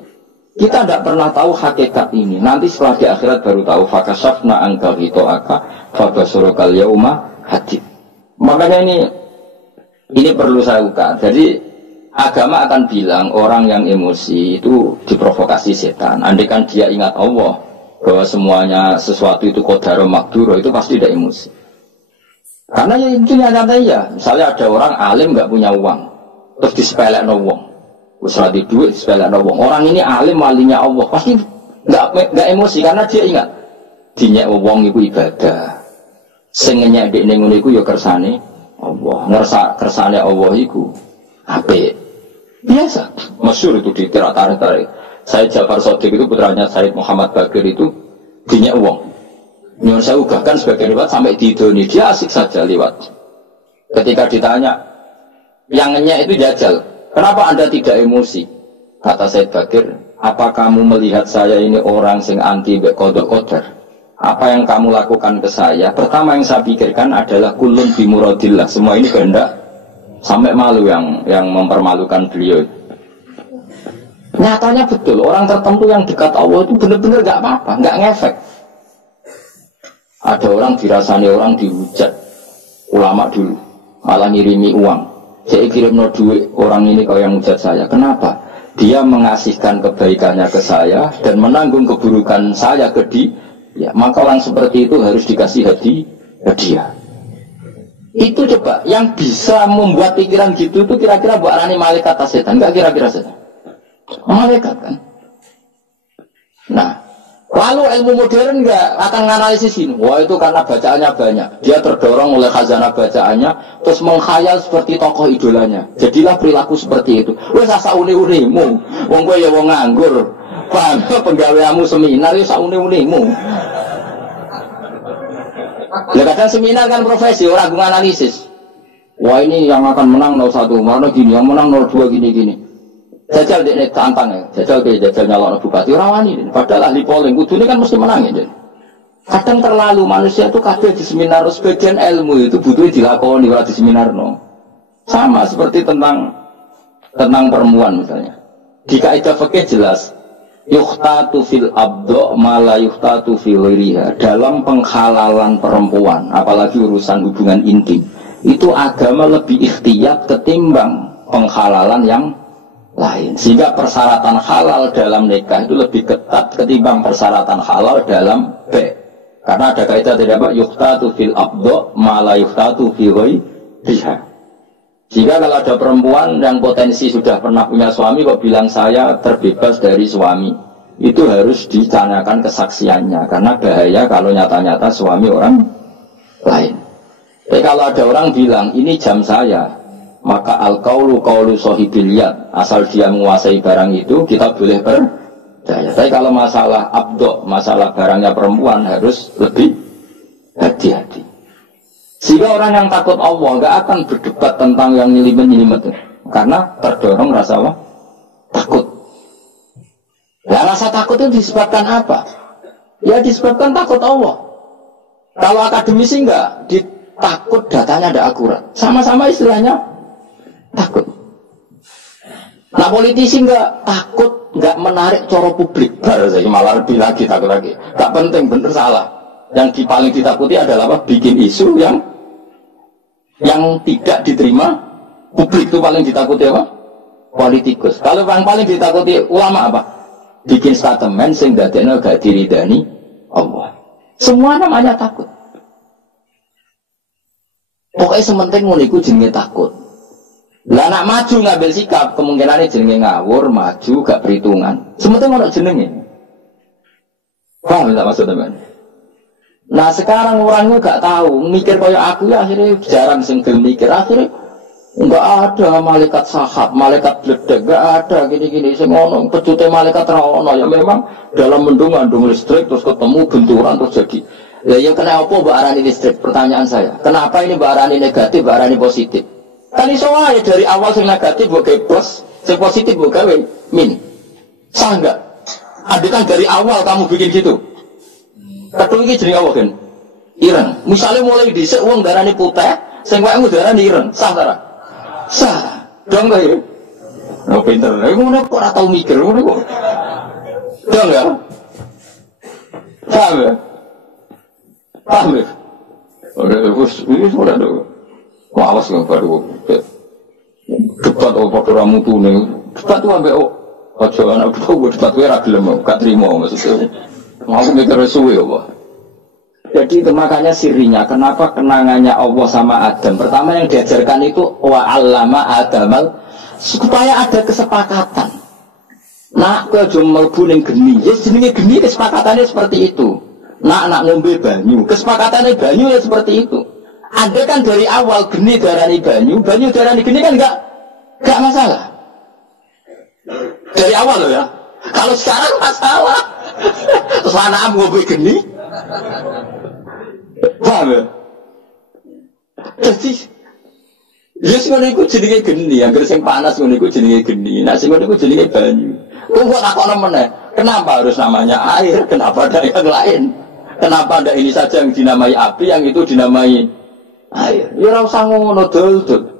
Kita tidak pernah tahu hakikat ini. Nanti setelah di akhirat baru tahu. Fakashafna angkal hitoaka fabasurokal yauma hadid. Makanya ini perlu saya ucap. Jadi agama akan bilang orang yang emosi itu diprovokasi setan. Andai kan dia ingat Allah bahwa semuanya sesuatu itu qadar makduro, itu pasti tidak emosi. Karena ya itu nyata ya. Misalnya ada orang alim nggak punya uang, terus disepelekno wong. Usaha di duit sepele wong. Orang ini alim walinya Allah, pasti nggak emosi karena dia ingat dinyek wong itu ibadah. Sing nyek dekne ngono iku ya kersane Allah. Ngerasa kersane Allah iku apik. Biasa. Masyhur itu di tarik-tarik. Said Jafar Shadiq itu putranya Said Muhammad Bakir itu dinyek wong. Nyon saya bahkan sebagai riwayat sampai di Indonesia dia asik saja lewat. Ketika ditanya yang nyek itu jajal. Kenapa Anda tidak emosi? Kata Said Bakir, apa kamu melihat saya ini orang sing anti qadar? Apa yang kamu lakukan ke saya? Pertama yang saya pikirkan adalah kulun bimuradillah. Semua ini kehendak. Sampai malu yang mempermalukan beliau. Nyatanya betul, orang tertentu yang dekat Allah itu benar-benar gak apa-apa, gak ngefek. Ada orang dirasani orang dihujat, ulama dulu, malah ngirimi uang. Saya kirim no duit orang ini kau yang hujat saya. Kenapa? Dia mengasihkan kebaikannya ke saya dan menanggung keburukan saya ke dia. Ya, maka orang seperti itu harus dikasih hadiah. Itu coba yang bisa membuat pikiran gitu itu kira-kira buat arani malaikat atau setan? Enggak kira-kira setan. Malaikat kan. Nah, lalu ilmu modern enggak akan menganalisis ini. Wah itu karena bacaannya banyak. Dia terdorong oleh khazanah bacaannya, terus menghayal seperti tokoh idolanya. Jadilah perilaku seperti itu. Wes asa uni-unimu. Wong kowe ya wong nganggur. Paham penggaweamu seminar ya sak uni-unimu. Lah kadang seminar kan profesi, orang analisis. Wah ini yang akan menang 01, mana gini, yang menang 02 gini-gini. Jajal dia tantang ya, jajal nyalon bupati orang wani. Padahal ahli polling kudune kan mesti menang ya. Kadang terlalu manusia itu kadang di seminar sebagian ilmu itu butuh dilakoni ora di seminar no. Sama seperti tentang perempuan misalnya. Di kaidah fikih jelas Yuhtatu fil abdo mala yuhtatu fil riha. Dalam penghalalan perempuan, apalagi urusan hubungan intim, itu agama lebih ikhtiyat ketimbang penghalalan yang lain. Sehingga persyaratan halal dalam nikah itu lebih ketat ketimbang persyaratan halal dalam B. Karena ada kaidah tidak apa? Yuhtatu fil abdo mala yuhtatu fil riha. Jika kalau ada perempuan yang potensi sudah pernah punya suami kok bilang saya terbebas dari suami, itu harus ditanyakan kesaksiannya karena bahaya kalau nyata-nyata suami orang lain. Kalau ada orang bilang ini jam saya, maka al-qaulu qaulu sahibil yad, asal dia menguasai barang itu kita boleh percaya. Tapi kalau masalah abdo, masalah barangnya perempuan harus lebih hati-hati. Sehingga orang yang takut Allah nggak akan berdebat tentang yang nyilimet-nyilimet, karena terdorong rasa apa? Takut. Ya, rasa takut itu disebabkan apa? Ya disebabkan takut Allah. Kalau akademisi enggak, takut datanya ada akurat. Sama-sama istilahnya takut. Nah politisi enggak takut, enggak menarik coro publik. Malah lebih lagi takut lagi. Enggak penting, bener salah. Yang paling ditakuti adalah apa? Bikin isu yang tidak diterima publik, itu paling ditakuti apa? Politikus. Kalau yang paling ditakuti ulama apa? Bikin statement sehingga dia gak diridani Allah. Semua namanya takut. Pokoknya sementing ngono jenenge takut. Lah nak maju ngambil sikap kemungkinannya jenenge ngawur, maju gak perhitungan. Sementing ono jenenge. Paham tak maksud teman? Nah sekarang orangnya gak tahu, mikir kayak aku ya akhirnya jarang singgel mikir, akhirnya enggak ada malaikat sahab, malaikat bledek, enggak ada gini-gini, saya ngomong pecutnya malaikat rawono, ya memang dalam mendung listrik, terus ketemu benturan, terus jadi ya kenapa Mbak Arani listrik, pertanyaan saya, kenapa ini Mbak Arani negatif, Mbak Arani positif? Kan iso aja dari awal yang negatif buat plus, yang positif buat min, sah enggak? Ada kan dari awal kamu bikin gitu. Kedua ini jadi apa kan? Ireng. Misalnya mulai dhisik wong darani putih, sing wae darani ireng. Sah ta? Sah. Dong ya. Oh pinter. Ngono kok ora tau mikir ngono kok. Dong ya. Paham ya? Paham ya? Ini sudah ada. Awas nggak baru. Debat apa ramu tuh nih? Debat tuh ambek ojo anak tuh debat tuh ra gelem gak trimo maksudnya. Mau mikir suwe apa? Jadi itu makanya sirinya kenapa kenangannya Allah sama Adam. Pertama yang diajarkan itu wa 'allama Adamal supaya ada kesepakatan. Nak kowe aja mlebu ning geni. Ya jenenge geni kesepakatannya seperti itu. Nak ngombe banyu, kesepakatannya banyu ya seperti itu. Ada kan dari awal geni darani banyu, banyu darani geni kan enggak masalah. Dari awal loh ya. Kalau sekarang masalah. Terus anak ngombe geni. Paham ya? Jadi yes ngono iku jenenge geni, anggere sing panas ngono iku jenenge geni. Nah sing ngono iku jenenge banyu. Kok takokno meneh, kenapa harus namanya air? Kenapa ada yang lain? Kenapa ada ini saja yang dinamai api, yang itu dinamai air? Ya ora usah ngono dul-dul.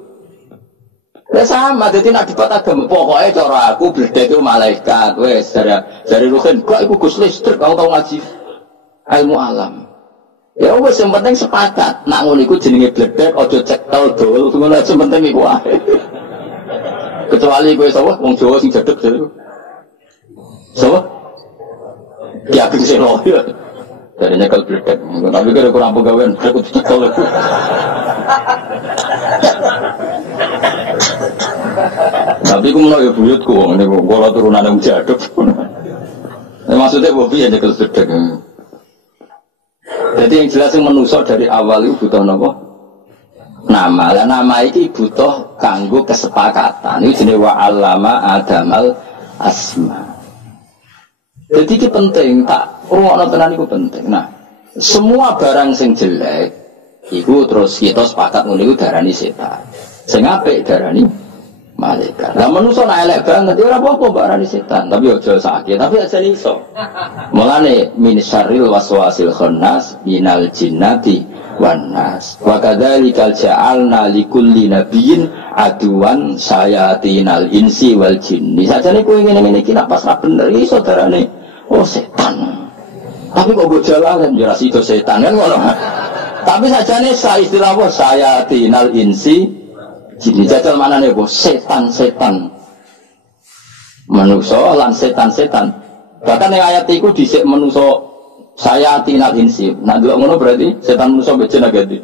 Ya sama, jadi nak debat agama, pokoknya cara aku bledek itu malaikat, wes dari Ruhin, kok iku Gus listrik, kau tahu ngaji ilmu alam. Ya wes yang penting sepakat, nak ngono iku jenenge bledek, ojo cekel dul, ngono aja penting iku ae. Kecuali kowe sapa wong Jawa sing jedeg jare. Sapa? Ya Ageng Seno. Dari nyekel bledek, tapi kira kurang pegawaian, aku cekel. Tapi aku mau ya buyutku, ini kalau turunan yang jaduk. Maksudnya bobi ya nyekel sedek. Jadi yang jelas yang menusuk dari awal itu butuh apa? Nama. Lah nama ini butuh kanggo kesepakatan. Ini jenis wa 'allama Adamal asma. Jadi itu penting, tak ruang tenan itu penting. Nah, semua barang sing jelek, itu terus kita sepakat ngono darani setan. Sing apik darani malaikat. Lah manusa nek elek banget ora apa-apa barani setan, tapi aja sakit, tapi aja iso. Mulane min syarril waswasil khannas minal jinnati wan nas. Wa kadzalika ja'alna likulli nabiyyin aduwan sayatinal insi wal jinni. Sajane kowe ngene-ngene iki nak pas ra bener iki saudarane oh setan. Tapi kok mbok jalalan ya ra sida setan kan ngono. Tapi sajane istilah apa sayatinal insi jinni. Jajal manane apa setan-setan. Manusa lan setan-setan. Bahkan yang ayat iku dhisik manusa saya tinal insi. Nah delok ngono berarti setan manusa bejena ganti.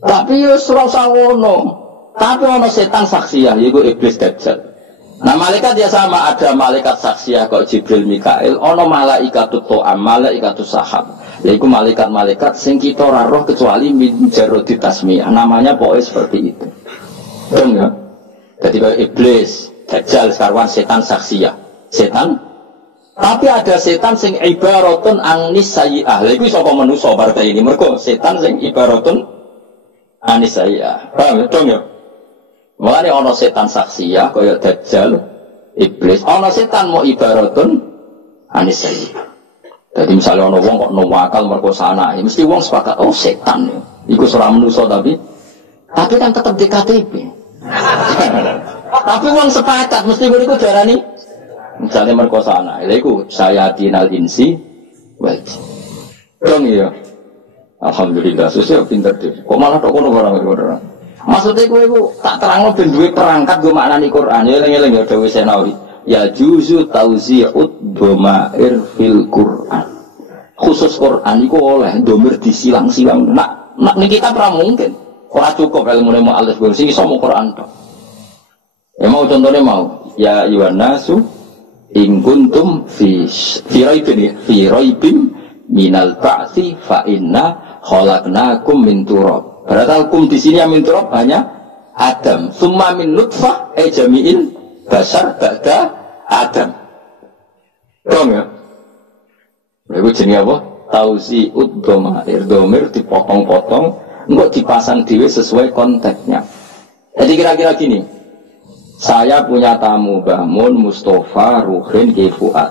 Tapi yo ora usah ngono. Tapi ono setan saksiyah yaiku iblis dajjal. Nah malaikat ya sama, ada malaikat saksiyah kok Jibril Mikail, ono malaikatut to'am, malaikatus sahab. Yaiku malaikat-malaikat sing kita ora roh kecuali min jarodi tasmiyah. Namanya pokoknya seperti itu. Betul ya? Jadi kalau iblis, dajjal, sekarwan setan saksiyah. Setan, tapi ada setan sing ibaratun anis sayyi'ah. Lha iku saka manusa partai ini. Mergo setan sing ibaratun anis sayyi'ah. Paham dong ya? Mulane ana setan saksiyah kaya dajjal, iblis. Ana setan mau ibaratun anis sayyi'ah. Jadi misalnya ana wong kok nuwakal merkosa anake, mesti wong sepakat oh setan. Iku ora manusa tapi kan tetap di KTP. Tapi wong sepakat mesti ngono iku darani misalnya merkosa anak, itu saya tinal insi, wajib. Dong ya, alhamdulillah, sosial pinter deh. Kok malah tak kono orang-orang. Maksudnya gue tak terang lo benduwe perangkat gue maknani Quran. Ya leng-leng ya Dewi Senawi. Ya juzu tauzi'ud domair fil Quran. Khusus Quran itu oleh domir disilang-silang. Nak nih kita pernah mungkin. Orang cukup ilmu mau alif gue sini sama Quran toh. Ya mau contohnya mau. Ya Yuhanasu. In kuntum fi raibin minal ba'tsi fa inna khalaqnakum min turab. Berarti hukum di sini yang min turab hanya Adam. Summa min nutfah jami'il basar ba'da Adam. Dong ya? Itu jenis apa? Tauzi'ud domair. Domir dipotong-potong, enggak dipasang dhewe sesuai konteksnya. Jadi kira-kira gini. Saya punya tamu Mbah Mun, Mustafa, Ruhin, Ki Fuad.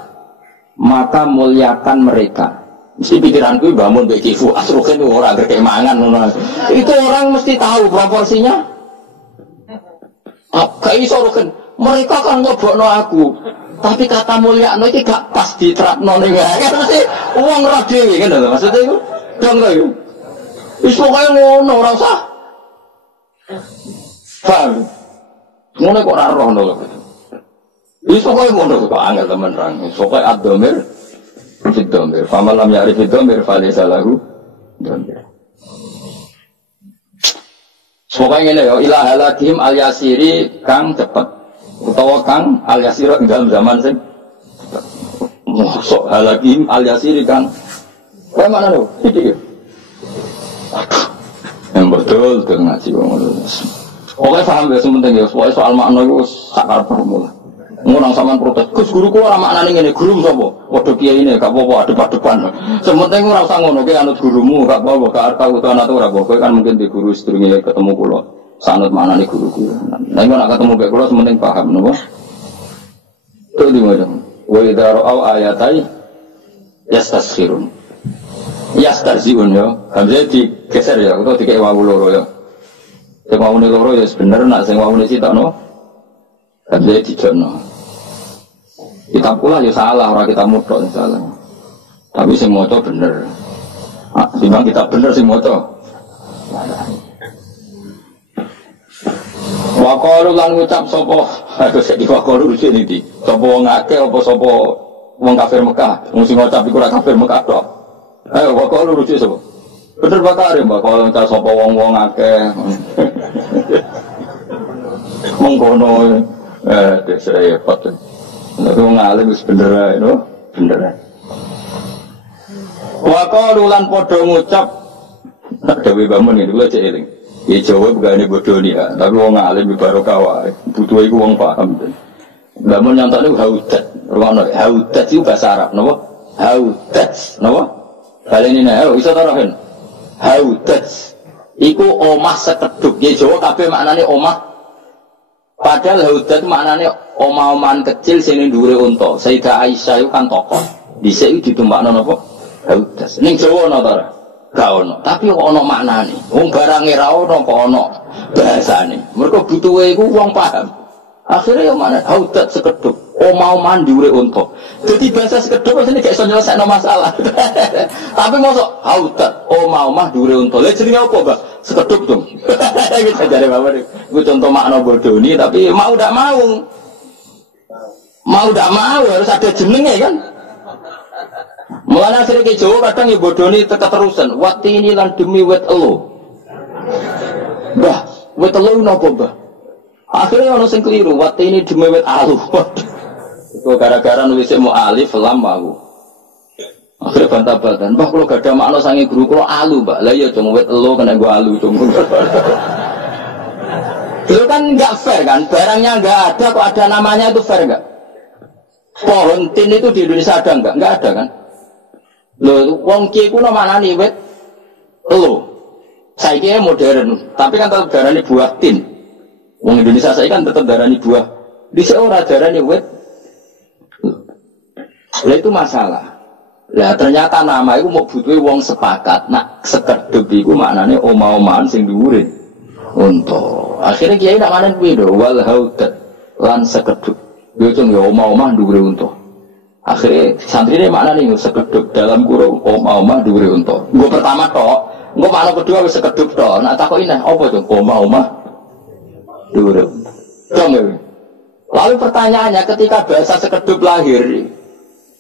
Maka muliakan mereka. Mesti pikiranku Mbah Mun, Ki Fuad, Ruhin itu orang berkemangan. Itu orang mesti tahu proporsinya. Gak iso Ruhin. Mereka kan ngobokno aku. Tapi kata muliakno iki gak pas diterapno ning kan mesti wong ora dhewe kan lho maksudnya iku. Dong lho iku. Wis pokoke ngono ora usah. Paham? Ngono kok ora roh lho. Wis pokoke ngono kok angel temen rang. Pokoke ad-dhamir fid-dhamir. Famalam ya'rif fid-dhamir falaysa lahu dhamir. Pokoke ngene ya ilah halakim al-yasiri kang cepet utawa kang al-yasira ing dalam zaman sing mosok halakim al-yasiri kang kowe mana lho? Iki. Yang betul tuh ngaji ngono. Pokoknya paham ya sementing ya, soal makna itu sakar permula. Ngurang sampean protes, Gus guruku ora maknane ngene, guru sapa? Padha kiai ini gak apa-apa adep-adepan. Sementing ora usah ngono, ki anut gurumu gak apa-apa, gak tau utawa ora apa-apa. Kan mungkin di guru sedurunge ketemu kula. Sanut maknane guruku. Nek nek ketemu kek kula sementing paham napa? Itu di mana? Wa idza ra'au ayatai yastaskhirun. Yastarziun ya. Hamzah digeser ya, utawa dikek wawu loro ya. Sing wawune loro ya bener, nak sing wawune sitakno kan jadi dijono. Kitab kula ya salah, ora kita mutok salah. Tapi sing maca bener. Ah, timbang kita bener sing maca. Wa qalu lan ngucap sapa? Aduh sik wa qalu rujuk iki. Sapa wong akeh apa sapa wong kafir Mekah? Wong sing ngucap iku ora kafir Mekah tok. Ayo wa qalu rujuk sapa? Bener bakare mbak kalau ngucap sapa wong-wong akeh. Mengkono desa repot. Nek wong alim wis bener ae no, bener. Wa qalu lan padha ngucap dewe bangun iki kula cek eling. Ya Jawa bugane bodho ni ya, tapi wong alim barokah wae. Butuh iku wong paham. Bangun nyontone haudat. Ruwono haudat iku bahasa Arab napa? Haudat napa? Baleni nek iso ta rohen. Haudat iku omah sekedhuk. Ya Jawa kabeh maknane omah. Padahal haudat maknane omah-omahan kecil sing dhuwure unta. Sayyidah Aisyah iku kan tokoh. Dhisik iku ditumpakno napa? Haudat. Ning Jawa ana ta ora? gak ono. Tapi kok ono maknane. Wong barange ra ono kok ono bahasane. Mergo butuhe iku wong paham. Akhirnya yang mana? Haudat sekedup. Mau mandi ure unta. Jadi bahasa sekedup maksudnya gak iso nyelesaikno masalah. Tapi mosok haudat. Mau mah dure unta. Lah jenenge apa, Mbak? Sekedup dong. Kita jare bapak. Gue contoh makna bodoni tapi mau ndak mau. Mau ndak mau harus ada jenenge kan? Mulane akhirnya ke Jawa kadang ya bodoni terusan. Wati ini lan demi wet elo. Mbah, wet elo napa, Mbah? Akhirnya orang sing keliru, wati ini demi wet alu. Itu gara-gara nulisnya mau alif, lam mau. Akhirnya bantah-bantahan, Mbah kalau gak ada makna sangi guru, kalau alu, Mbak. Lah ya cuma wet elo kena gua alu cuma. Itu kan nggak fair kan, barangnya nggak ada, kok ada namanya itu fair nggak? Pohon tin itu di Indonesia ada nggak? Nggak ada kan? Loh, wong kiye ku namanya nih wet elo. Saya kira modern, tapi kan tetap darah ini buah tin. Wong Indonesia saya kan tetap darani buah. Di seorang darani wet. Lah itu masalah. Lah ternyata nama itu mau butuh wong sepakat. Nak sekedup iku maknane oma-omaan sing dhuwure. Unta. Akhirnya kiai nak manen kuwi lho wal haudat lan sekedup. Yo cung yo oma-omah dhuwure unta. Akhirnya santrine maknane sekedup dalam kurung oma-omah dhuwure unta. Nggo pertama tok, nggo makna kedua wis sekedup tok. Nak takoki neh apa cung oma-omah dhuwure. Lalu pertanyaannya ketika bahasa sekedup lahir,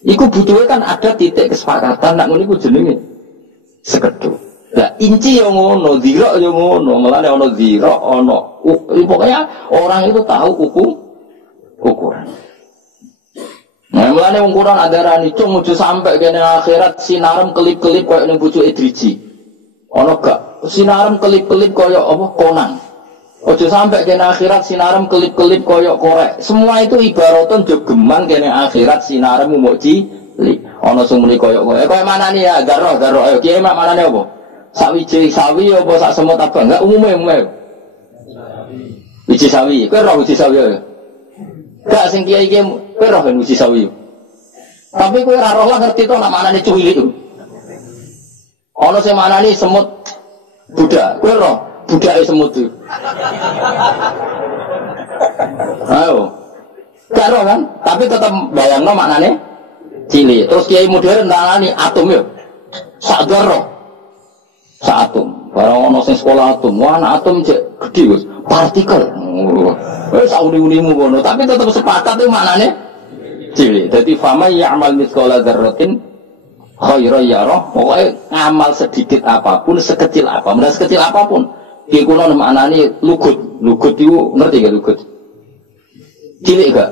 iku butuhnya kan ada titik kesepakatan nak ngono iku jenenge sekedup. Lah inci yang ngono, zira yang ngono, melane ono zira, ono pokoknya orang itu tahu ukuran. Nah, melane ukuran adarani cung ojo sampai kene akhirat sinarem kelip-kelip koyo ning pucuke driji. Ono gak sinarem kelip-kelip koyo apa konang. Ojo sampai kene akhirat sinarem kelip-kelip koyok korek. Semua itu ibaraton jogeman kene akhirat sinarem mau cilik. Ono sing muni koyok korek. Koyok mana nih ya? Garo. Ayo kiai mak mana nih apa? Sawi apa sak semut abang? Enggak umumnya. Wiji sawi. Kowe roh wiji sawi ya? Enggak sing kiai kowe roh wiji sawi. Tapi kowe ora roh lah ngerti to nak manane cuwilik. Ono sing manane semut budak. Kowe roh budake semut itu. Ayo. Karo kan? Tapi tetap bayangno maknane cilik. Terus kiai modern nangani atom yo. Sak daro. Sak atom. Barang ono sing sekolah atom, wah anak atom cek gede Gus. Partikel. Wis sak uni-unimu ngono, tapi tetap sepakat itu maknane cilik. Dadi fama ya'mal mithqala dzarratin khairan yarah. Pokoke ngamal sedikit apapun, sekecil apapun. Ki kula maknane lugut itu ngerti gak lugut? Cilik gak?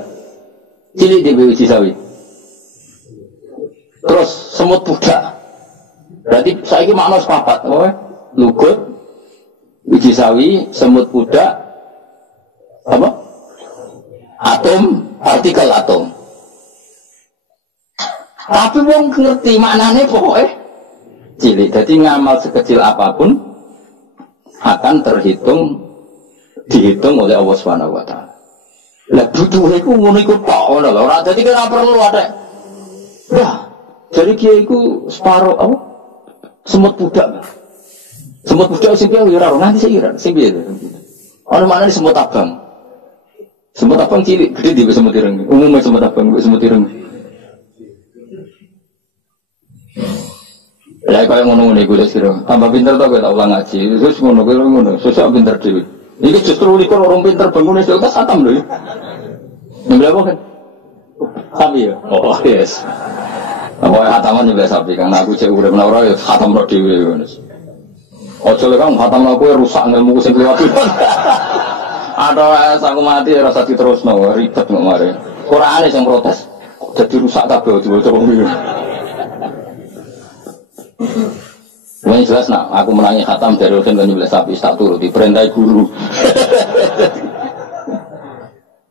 Cilik di biji sawi. Terus semut budak. Berarti saiki makna sepakat, apa? Lugut, biji sawi, semut budak, apa? Atom, partikel atom. Tapi wong ngerti maknane pokoke cilik. Jadi ngamal sekecil apapun akan dihitung oleh Allah Subhanahu wa taala. Lah butuh iku ngono iku tok ngono lho. Ora dadi kena perlu ada. Wah, jadi kiai iku separo apa? Semut budak. Semut budak sing piye ora nganti sik ira. Sing piye to? Ana maknane semut abang. Semut abang cilik, gede di semut ireng. Umumnya semut abang, semut ireng. Ya kaya ngono-ngono iku wis kira. Tambah pinter to kowe tak ulang ngaji. Wis ngono kowe ngono. Sesuk pinter dhewe. Iki justru likur orang pinter bangun wis tas atam lho. Nyembelih apa kan? Sapi ya. Oh yes. Apa khataman nyembelih sapi kan aku cek urip ora ya khatam ro dhewe ngono. Ojo lek kang khatam aku rusak ilmu sing liwat. Ada aku mati rasa diterusno ribet kok mare. Qur'ane sing protes. Dadi rusak kabeh diwaca wong iki. Ini jelas nak, aku menangi khatam dari Rukin dan nyembelih sapi, tak turut, diperintah guru.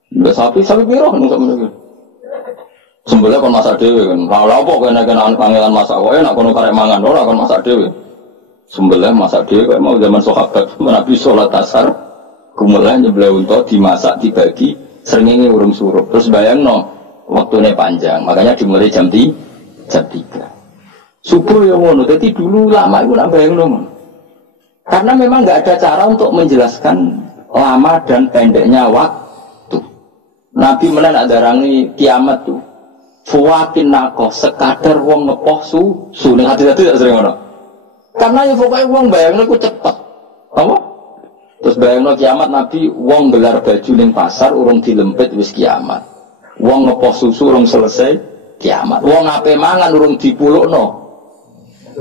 Nyembelih sapi biru kan, sembelih kan masak dewe kan, kalau apa kena panggilan masak, kok enak kono karek mangan, orang kan masak dewe. Sembelih masak dewe, kayak mau zaman sahabat, Nabi sholat asar, kemudian nyembelih untuk dimasak, dibagi, seringi urung surup. Terus bayang no, waktunya panjang, makanya dimulai jam 3. Subuh yang ngono. Jadi dulu lama itu nak bayang ngono. Karena memang nggak ada cara untuk menjelaskan lama dan pendeknya waktu. Nabi mana nak darangi kiamat tuh. Fuwakin nako sekadar wong ngepoh susu. Ning hati-hati tidak sering ngono. Karena ya pokoknya wong bayangno ku cepet. Apa? Terus bayangno kiamat Nabi wong gelar baju ning pasar urung dilempit wis kiamat. Wong ngepoh susu urung selesai kiamat. Wong ape mangan urung dipulukno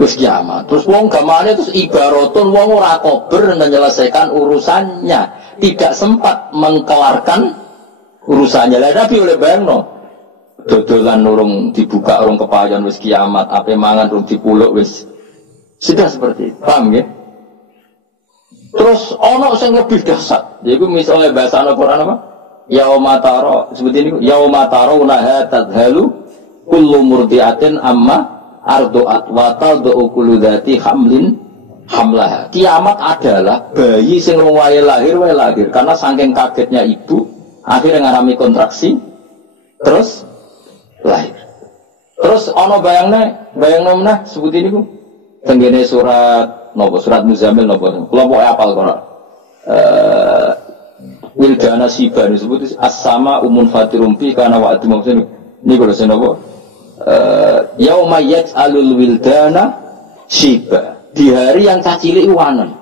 wis kiamat. Terus wong gamane terus ibaratun wong ora kober menyelesaikan urusannya, tidak sempat mengkelarkan urusannya. Lah Nabi oleh bayangno dodolan urung dibuka urung kepayon wis kiamat, ape mangan urung dipuluk wis. Sudah seperti itu. Paham ya? Terus ono sing lebih dahsyat. Yaiku misalnya bahasa Al-Qur'an apa? Yaumataro seperti ini, yaumataro naha tadhalu kullu murdiatin amma ardu'at wa tad'u kullu dzati hamlin hamlaha. Kiamat adalah bayi sing wae lahir karena saking kagetnya ibu akhirnya ngalami kontraksi terus lahir. Terus ana bayangno meneh sebut ini ku tenggene surat nopo surat Muzammil nopo kula pokoke apal kok wildana siban disebut as-sama umun fatirum fi kana wa'du maksud niku lho napa yauma yaj'alul wildana siba di hari yang cacili uwanan.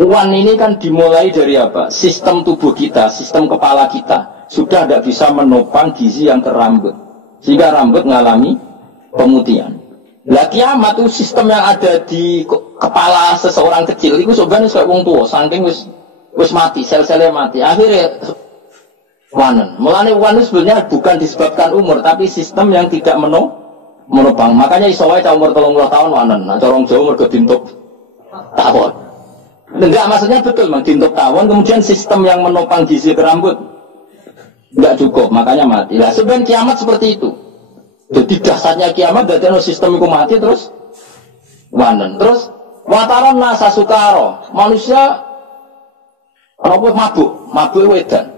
Uwan ini kan dimulai dari apa? Sistem tubuh kita, sistem kepala kita sudah tidak bisa menopang gizi yang ke rambut sehingga rambut mengalami pemutihan. Lah kiamat itu sistem yang ada di kepala seseorang kecil itu sebenarnya kayak wong tua, saking wis mati, sel-selnya mati. Akhirnya wanen. Mulane wanen sebenarnya bukan disebabkan umur, tapi sistem yang tidak menopang. Makanya iso wae umur 30 tahun wanen. Nah, cara wong Jawa mergo dintuk tawon. Enggak, maksudnya betul, Mang, dintuk tawon kemudian sistem yang menopang gizi ke rambut enggak cukup, makanya mati. Lah sebenarnya kiamat seperti itu. Jadi dahsyatnya kiamat dadi ono sistem iku mati terus wanen. Terus wataran nasa sukaro. Manusia apa mabuk wedan.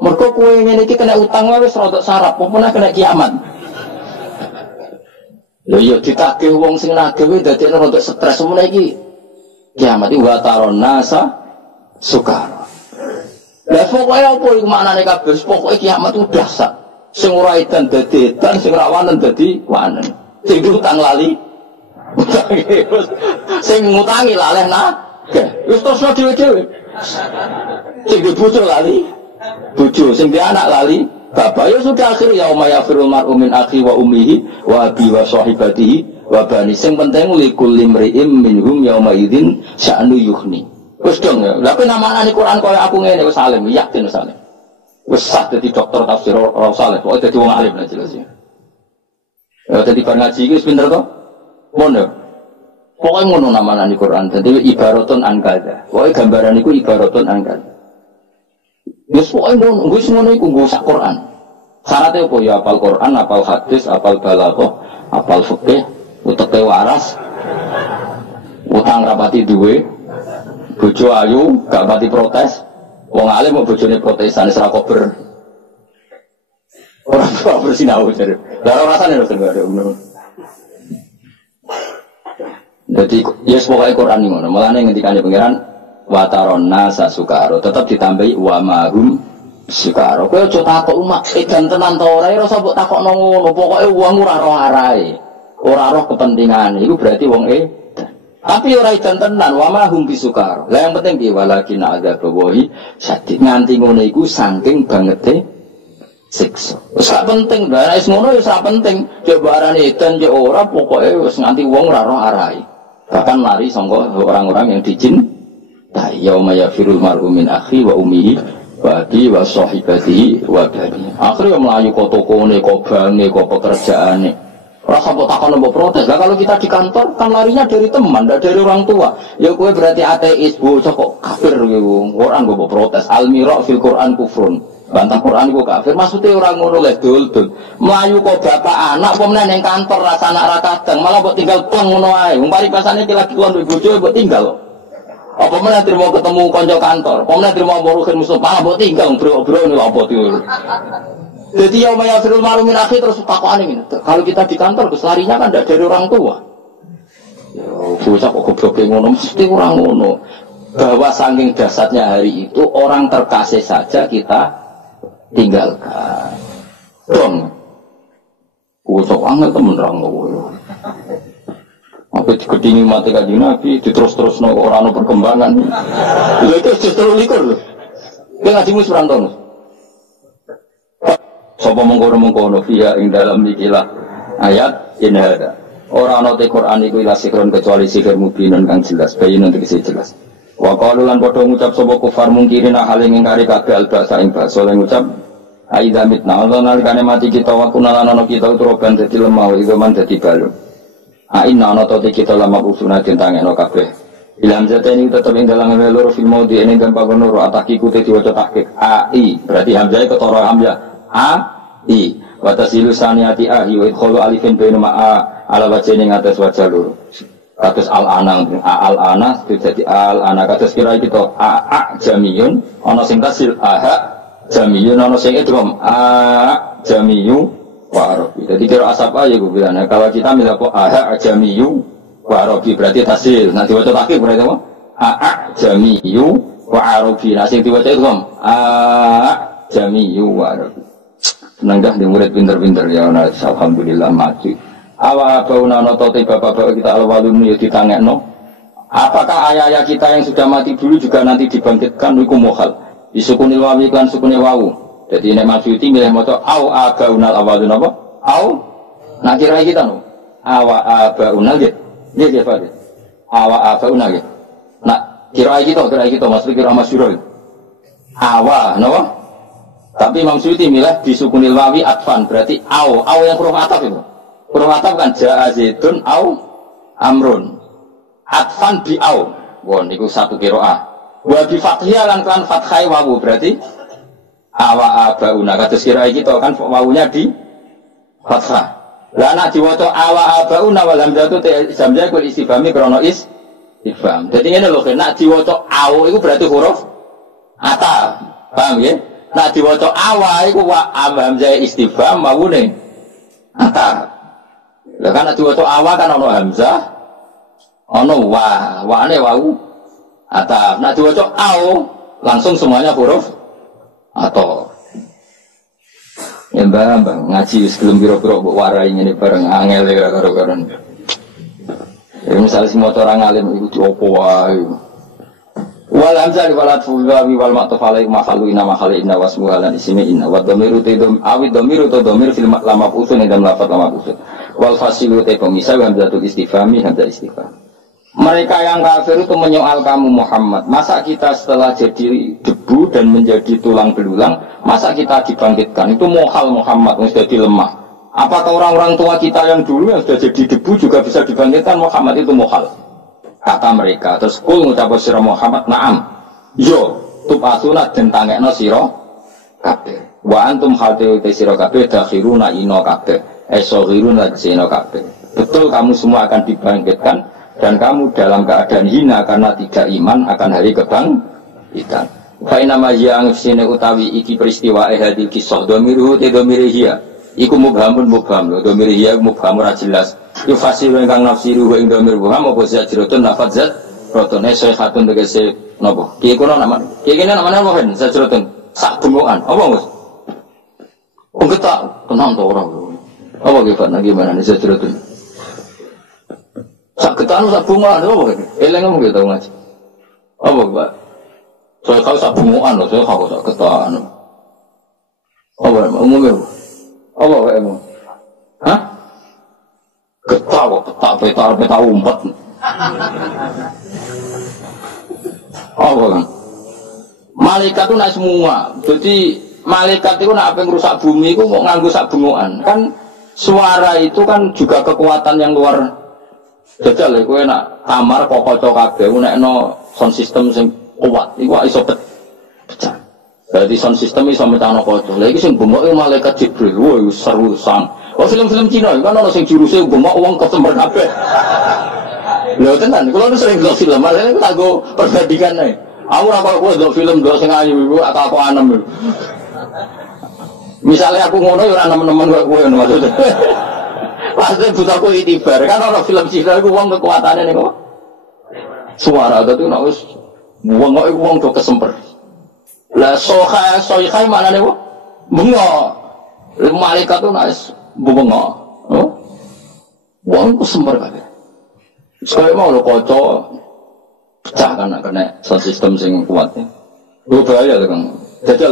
Mergo kowe ngene iki kena utang wis rodok sarap, apa meneh kena kiamat. Lho iya ditagih wong sing nagih kuwi dadi rodok stres meneh iki. Kiamat iki wataran nasa sukaro. Lah pokoke apa iku maknane kabeh? Pokoke kiamat itu dahsyat. Sing ora edan dadi edan, sing ora wanen dadi wanen. Sing utang lali. Sing ngutangi laleh nagih. Wis terusno dhewe-dhewe. Sing bojo lali, bojo sing di anak lali, bapak ya sudah akhir ya umayafirul mar'u min akhi wa ummihi wa abi wa sahibatihi wa bani. Sing penting likul limri'im minhum yauma idzin sya'nu yukhni. Wis dong ya. Lah penamane Quran koyo aku ngene wis alim, yakin wis alim. Wis sah dadi dokter tafsir ora saleh, pokoke dadi wong alim lah jelas ya. Ya dadi bar ngaji iki wis pinter to? Ngono. Pokoke ngono namane Quran. Dadi ibaratun an kadza. Pokoke gambaran iku ibaratun an kadza. Wis pokoke ngono, wis ngono iku nggo sak Quran. Syaratnya apa ya apal Quran, apal hadis, apal balaghah, apal fikih, uteke waras. Utang rapati duwe. Bojo ayu, gak pati protes. Wong alim mau bojone protesan ora kober. Ora bersinau jare. Lah rasane lho sing ada umur. Jadi ya pokoke Quran iki ngono. Mulane ngendikane pangeran wa taronna sasukaro tetap ditambahi wa mahum sukaro. Kowe aja takok umat edan tenan to ora usah mbok takokno ngono. Pokoke wong ora roh arahe. Ora roh kepentingane. Iku berarti wong tapi ora edan tenan wa mahum bisukaro. Lah yang penting ki walakin adzabawahi sadid nganti ngono iku saking bangete siksa. Wis gak penting, lah wis ngono wis ora penting. Coba arane edan ya ora pokoke wis nganti wong ora roh arahe. Bahkan lari sangka orang-orang yang dicintai. Yauma yafirul mar'u min akhi wa ummihi wa abi wa sahibatihi wa bani. Akhirnya melayu kok tokone, kok bange, kok pekerjaane. Rasa kok takon mbok protes. Lah kalau kita di kantor kan larinya dari teman, tidak dari orang tua. Ya kowe berarti ateis, bocah kok kafir kowe. Quran mbok protes. Al-mira fil Quran kufrun. Bantah Quran kok kafir. Maksudnya orang ngono le dul-dul. Melayu kok bapak anak apa meneh ning kantor rasa anak ra kadang, malah mbok tinggal pleng ngono ae. Wong paripasane iki lagi kuwi bojo mbok tinggal. Apa meneh trimo ketemu kanca kantor. Apa meneh trimo muruhin musuh, malah mbok tinggal bro-bro niku apa tuh. Jadi yang mayafirul marumin akhir terus takwaan ini. Kalau kita di kantor, larinya kan tidak dari orang tua. Ya, bocah kok goblok ngono, mesti orang ngono. Bahwa saking dasarnya hari itu orang terkasih saja kita tinggalkan. Dong. Bocah banget temen orang ngono. Apa digedingi mati Kanjeng Nabi, diterus-terus orang perkembangan. Lha itu justru likur lho. Dia ngajimu seberang tahun. Sapa mengkono-mengkono via ing dalam ikilah ayat in hada. Ora ana te Quran iku ila sikron kecuali sihir mubinun kang jelas, bayin untuk isi jelas. Wa qalu lan padha ngucap sapa kufar mungkirin hal ing ngingkari kabeh albasa ing basa lan ngucap aida mitna lan nalikane mati kita wa kunalan ana kita utroban dadi lemah iku man dadi balung. Inna ana te kita lama usuna tentangeno kabeh. Ilham zat ini tetap ing dalam loro film maudi ini dan bangun nuru ataki kute diwaca tahqiq ai berarti hamzah ketara hamzah ai wa tasilu saniyati ahi wa idkhalu alifin baina ma'a ala wajhi ing atas wajah loro kados al anang al anas dadi al ana kados kira kita a jamiyun ana sing tasil aha jamiyun ana sing idgham a jamiyu wa arabi dadi kira asap aja gue bilang kalau kita milih aha jamiyu wa arabi berarti tasil nanti waca takik berarti apa a jamiyu wa arabi nah sing diwaca itu kan a jamiyu wa arabi senang dah di murid pinter-pinter ya alhamdulillah maju awa bauna notote bapak-bapak kita alwalun ya ditangekno apakah ayah-ayah kita yang sudah mati dulu juga nanti dibangkitkan iku mukhal disukunil wawi kan sukunil wawu jadi nek maksudi milih maca au abaunal awalun apa au nah kira kita no awa abaunal gitu dia Fadil. Awa abauna gitu. Nah, kira kita maksud kira masyhur. Awa, napa? Tapi Imam Suyuti milah disukunil wawi atfan berarti au yang huruf ataf itu. Huruf ataf kan jaa zaitun au amrun. Atfan bi au. Wah, niku satu qiraah. Wa bi fathiyah lan fathai wawu berarti awa abauna. Kados kira kita kan wawunya di fathah. Lah nak diwaca awa abauna wal hamzatu hamzah kul istifhami krana istifham. Dadi ngene lho, nek diwaca au iku berarti huruf ata. Paham ya? Nek diwaca awa iku wa hamzah istifham mawune ata. Lah kan nek diwaca awa kan ana hamzah ana wane wau ata. Nek diwaca au langsung semuanya huruf atau ya mbak ngaji sebelum biro-biro warai ini bareng angel ya karo-karon ya misalnya semua orang alim itu diopo wae wal hamzah wal atfu wal ma'tuf alaihi mahalu inna mahalina wasmu ala ismi inna wa dhamiru tadum awid dhamiru to dhamir fil lama usun dalam lafaz lama usun wal fasilu te pemisah hamzatul istifhami hamzah istifham. Mereka yang kafir itu menyoal kamu Muhammad. Masa kita setelah jadi debu dan menjadi tulang belulang, masa kita dibangkitkan? Itu mohal Muhammad yang sudah lemah. Apakah orang-orang tua kita yang dulu yang sudah jadi debu juga bisa dibangkitkan? Muhammad itu mohal. Kata mereka. Terus kul ngucap sira Muhammad, na'am. Yo, tub'atsunat den tangekno sira kabeh. Wa antum halte sira kabeh dakhiruna ino kabeh. Esoghiruna sira kabeh. Betul kamu semua akan dibangkitkan. Dan kamu dalam keadaan hina karena tidak iman akan hari kebangkitan. Fainama yang sini utawi iki peristiwa hadil kisah domiru te domirihia. Iku mubhamun mubham. Domirihia mubhamun jelas. Yufasiru ingkang nafsiru ing domir mubham apa sajrotun lafadzat rotone sayhatun tegese napa? Ki kono nama. Ki kene namane apa ben? Sajrotun. Sak bengokan. Apa Gus? Wong ketak tenang to ora. Apa ki Pak gimana nih sajrotun? Saketan sak bunga apa gitu? Eleng ngomong gitu ngaji. Apa Pak? Saya kau sak bungaan loh, saya kau sak ketan. Apa umumnya? Apa emang? Hah? Ketak peta umpat. Apa kan? Malaikat itu naik semua. Jadi malaikat itu nak apa yang rusak bumi itu mau nganggu sak bungaan. Kan suara itu kan juga kekuatan yang luar. Jajal ya, gue nak kamar kok-kocok kabeh, gue nak sound system yang kuat, itu iso pecah. Jadi sound system iso mecah kocok. Lagi sing bengok itu malaikat Jibril, wah seru sang. Oh film-film Cina kan ada sing jurusnya bengok uang kesembar kabeh. Lho tenan, kalau sering nonton film, malah itu lagu perbandingan nih. Aku rapal gue nonton film, nonton sing ayu, atau aku anem. Misalnya aku ngono ya ora nemen-nemen kowe ngono maksudnya. Maksudnya butuh aku itibar kan ono film Cina iku wong kekuatane ning kok. Suara dadi nek wis wong kok iku wong do kesemper. Lah soha manane wong bengok. Malaikat tuh nek bengok. Oh. Wong ku semper kabeh. Sekali mau lo kocok pecah kan kena sound system sing kuat. Lu bahaya kan. Jajal